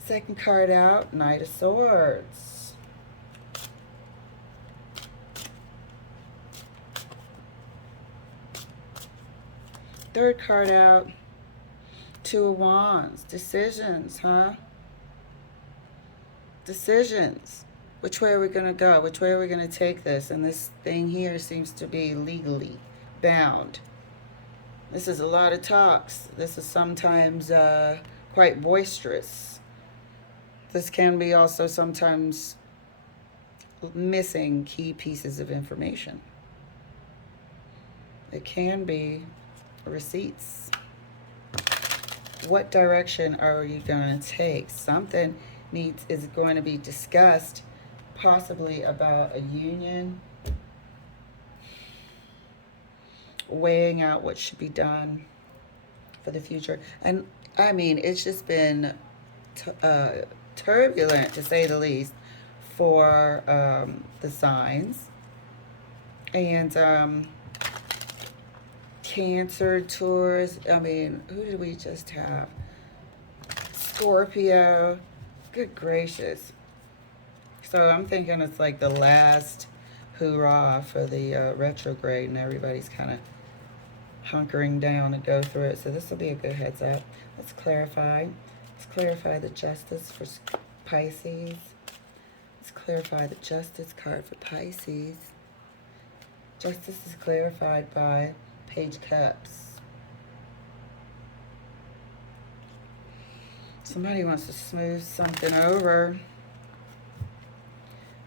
Second card out, Knight of Swords. Third card out, Two of Wands. Decisions, huh? Decisions. Which way are we going to go? Which way are we going to take this? And this thing here seems to be legally bound. This is a lot of talks. This is sometimes quite boisterous. This can be also sometimes missing key pieces of information. It can be receipts. What direction are you going to take? Something is going to be discussed, possibly about a union, weighing out what should be done, for the future. And I mean, it's just been turbulent, to say the least, for the signs. And Cancer, Taurus, I mean, who did we just have? Scorpio. Good gracious. So I'm thinking it's like the last hurrah for the retrograde, and everybody's kind of hunkering down to go through it. So this will be a good heads up. Let's clarify. Let's clarify the justice for Pisces. Let's clarify the justice card for Pisces. Justice is clarified by Page Cups. Somebody wants to smooth something over.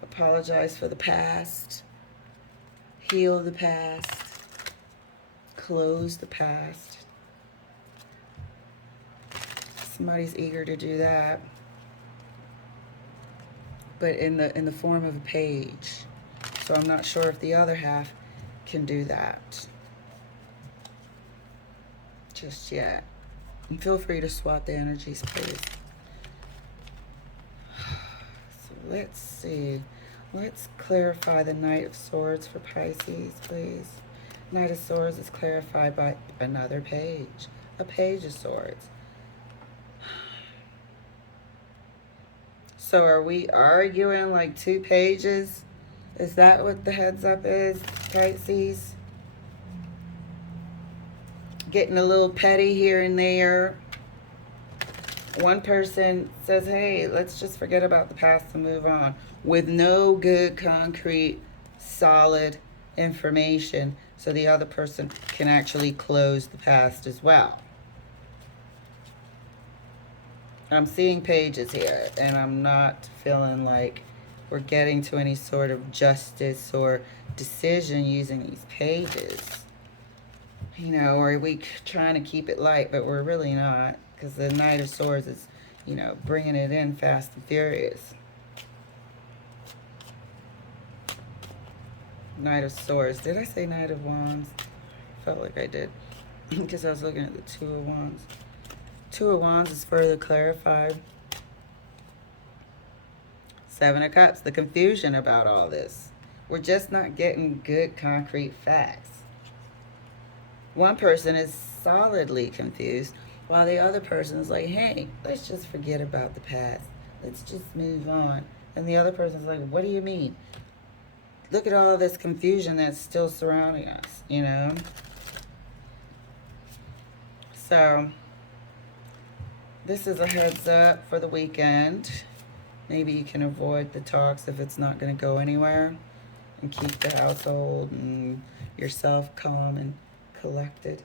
Apologize for the past. Heal the past. Close the past. Somebody's eager to do that. But in the form of a page. So I'm not sure if the other half can do that just yet. And feel free to swap the energies, please. So let's see. Let's clarify the Knight of Swords for Pisces, please. Knight of Swords is clarified by another page. A Page of Swords. So are we arguing like 2 pages? Is that what the heads up is, Pisces? Getting a little petty here and there. One person says, hey, let's just forget about the past and move on, with no good, concrete, solid information, so the other person can actually close the past as well. I'm seeing pages here, and I'm not feeling like we're getting to any sort of justice or decision using these pages. You know, or are we trying to keep it light, but we're really not, because the Knight of Swords is, you know, bringing it in fast and furious. Knight of Swords. Did I say Knight of Wands? Felt like I did, because I was looking at the Two of Wands. Two of Wands is further clarified. Seven of Cups, the confusion about all this. We're just not getting good, concrete facts. One person is solidly confused, while the other person is like, hey, let's just forget about the past. Let's just move on. And the other person's like, what do you mean? Look at all this confusion that's still surrounding us, you know? So, this is a heads up for the weekend. Maybe you can avoid the talks if it's not going to go anywhere, and keep the household and yourself calm and collected.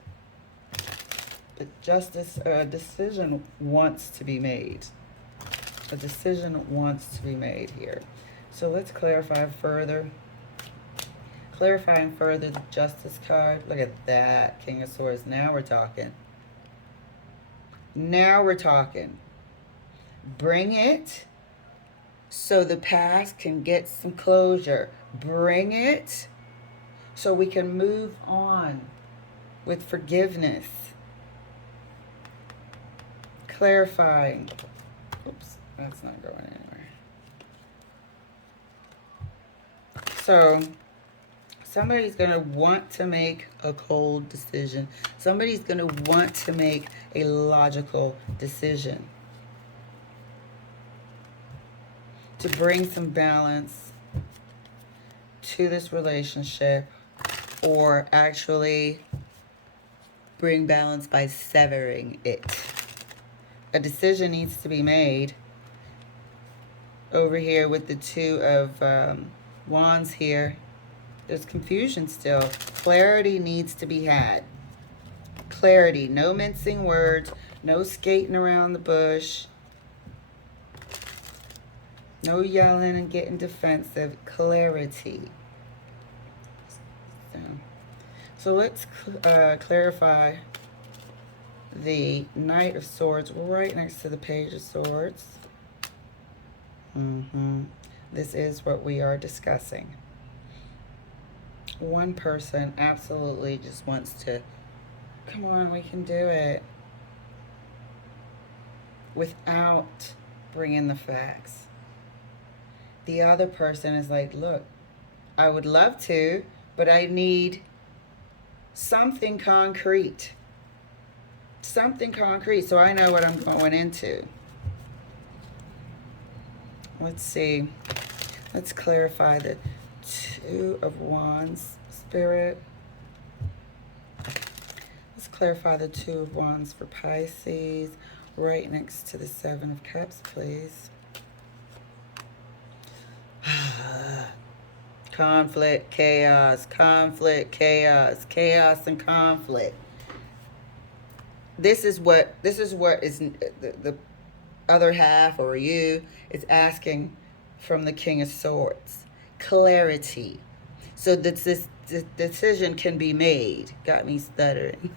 But justice, a decision wants to be made. A decision wants to be made here. So let's clarify further. Clarifying further the Justice card. Look at that, King of Swords. Now we're talking. Now we're talking. Bring it so the past can get some closure. Bring it so we can move on with forgiveness. Clarifying. Oops, that's not going anywhere. So, somebody's going to want to make a cold decision. Somebody's going to want to make a logical decision to bring some balance to this relationship, or actually bring balance by severing it. A decision needs to be made. Over here with the Two of Wands here, there's confusion still. Clarity needs to be had. Clarity. No mincing words. No skating around the bush. No yelling and getting defensive. Clarity. So let's clarify the Knight of Swords right next to the Page of Swords. This is what we are discussing. One person absolutely just wants to, come on, we can do it. without bringing the facts. The other person is like, look, I would love to, but I need something concrete. Something concrete so I know what I'm going into. Let's see. Let's clarify the Two of Wands, Spirit. Let's clarify the Two of Wands for Pisces, right next to the Seven of Cups, please. Conflict, chaos, conflict, chaos, chaos and conflict. This is what is the other half, or you, is asking from the King of Swords. Clarity. So that this decision can be made. Got me stuttering.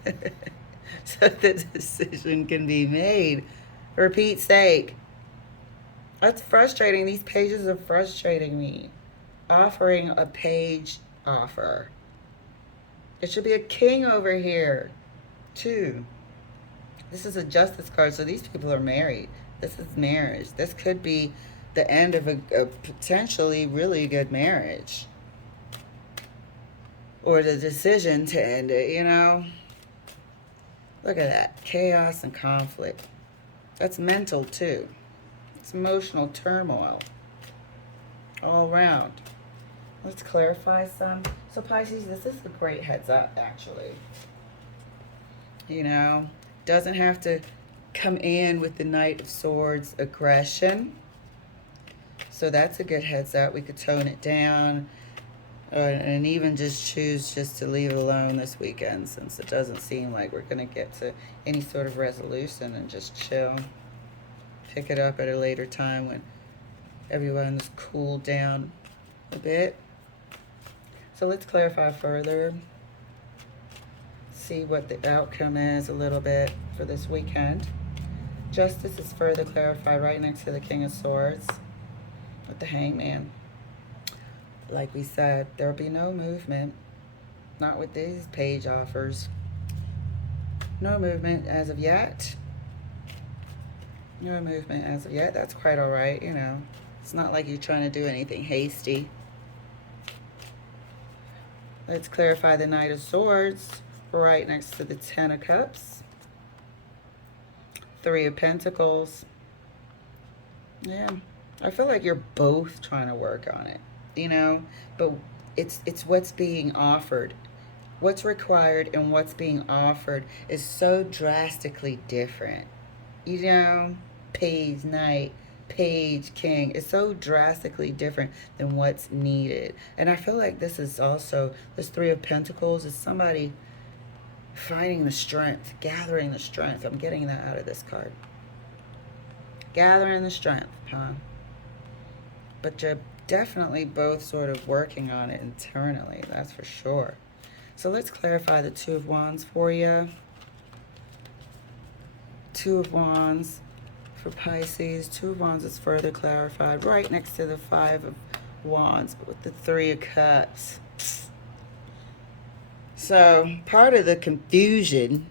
So the decision can be made. For Pete's sake. That's frustrating. These pages are frustrating me. Offering a page offer. It should be a king over here, too. This is a justice card, so these people are married. This is marriage. This could be the end of a potentially really good marriage. Or the decision to end it, you know? Look at that. Chaos and conflict. That's mental, too. It's emotional turmoil. All around. Let's clarify some. So, Pisces, this is a great heads up, actually. You know? Doesn't have to come in with the Knight of Swords aggression. So that's a good heads up. We could tone it down and even just choose just to leave it alone this weekend, since it doesn't seem like we're going to get to any sort of resolution, and just chill. Pick it up at a later time when everyone's cooled down a bit. So let's clarify further. See what the outcome is a little bit for this weekend. Justice is further clarified right next to the King of Swords with the Hangman. Like we said, there'll be no movement. Not with these page offers. No movement as of yet. No movement as of yet. That's quite all right, you know. It's not like you're trying to do anything hasty. Let's clarify the Knight of Swords right next to the Ten of Cups. Three of Pentacles. Yeah, I feel like you're both trying to work on it, you know, but it's what's being offered. What's required and what's being offered is so drastically different. You know, Page, Knight, Page, King is so drastically different than what's needed. And I feel like this is also, this Three of Pentacles is somebody finding the strength, gathering the strength. I'm getting that out of this card. Gathering the strength, huh? But you're definitely both sort of working on it internally, that's for sure. So let's clarify the Two of Wands for you. Two of Wands for Pisces. Two of Wands is further clarified right next to the Five of Wands, but with the Three of Cups. So part of the confusion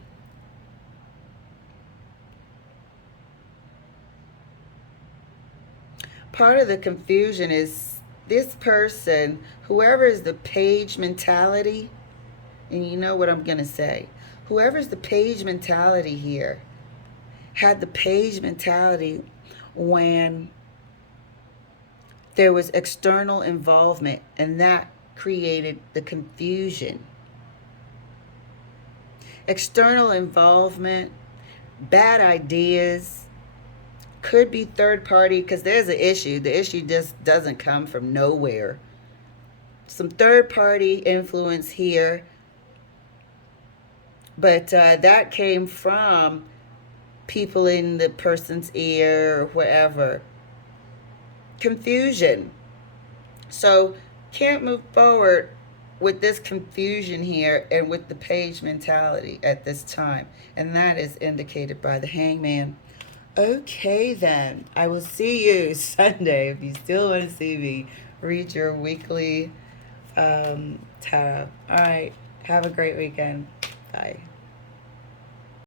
is this person, whoever is the page mentality, and you know what I'm going to say, whoever's the page mentality here had the page mentality when there was external involvement, and that created the confusion. External involvement, bad ideas, could be third party, because there's an issue. The issue just doesn't come from nowhere. Some third party influence here, but that came from people in the person's ear or whatever. Confusion. So can't move forward with this confusion here and with the page mentality at this time. And that is indicated by the Hangman. Okay, then. I will see you Sunday. If you still want to see me, read your weekly tarot. All right. Have a great weekend. Bye.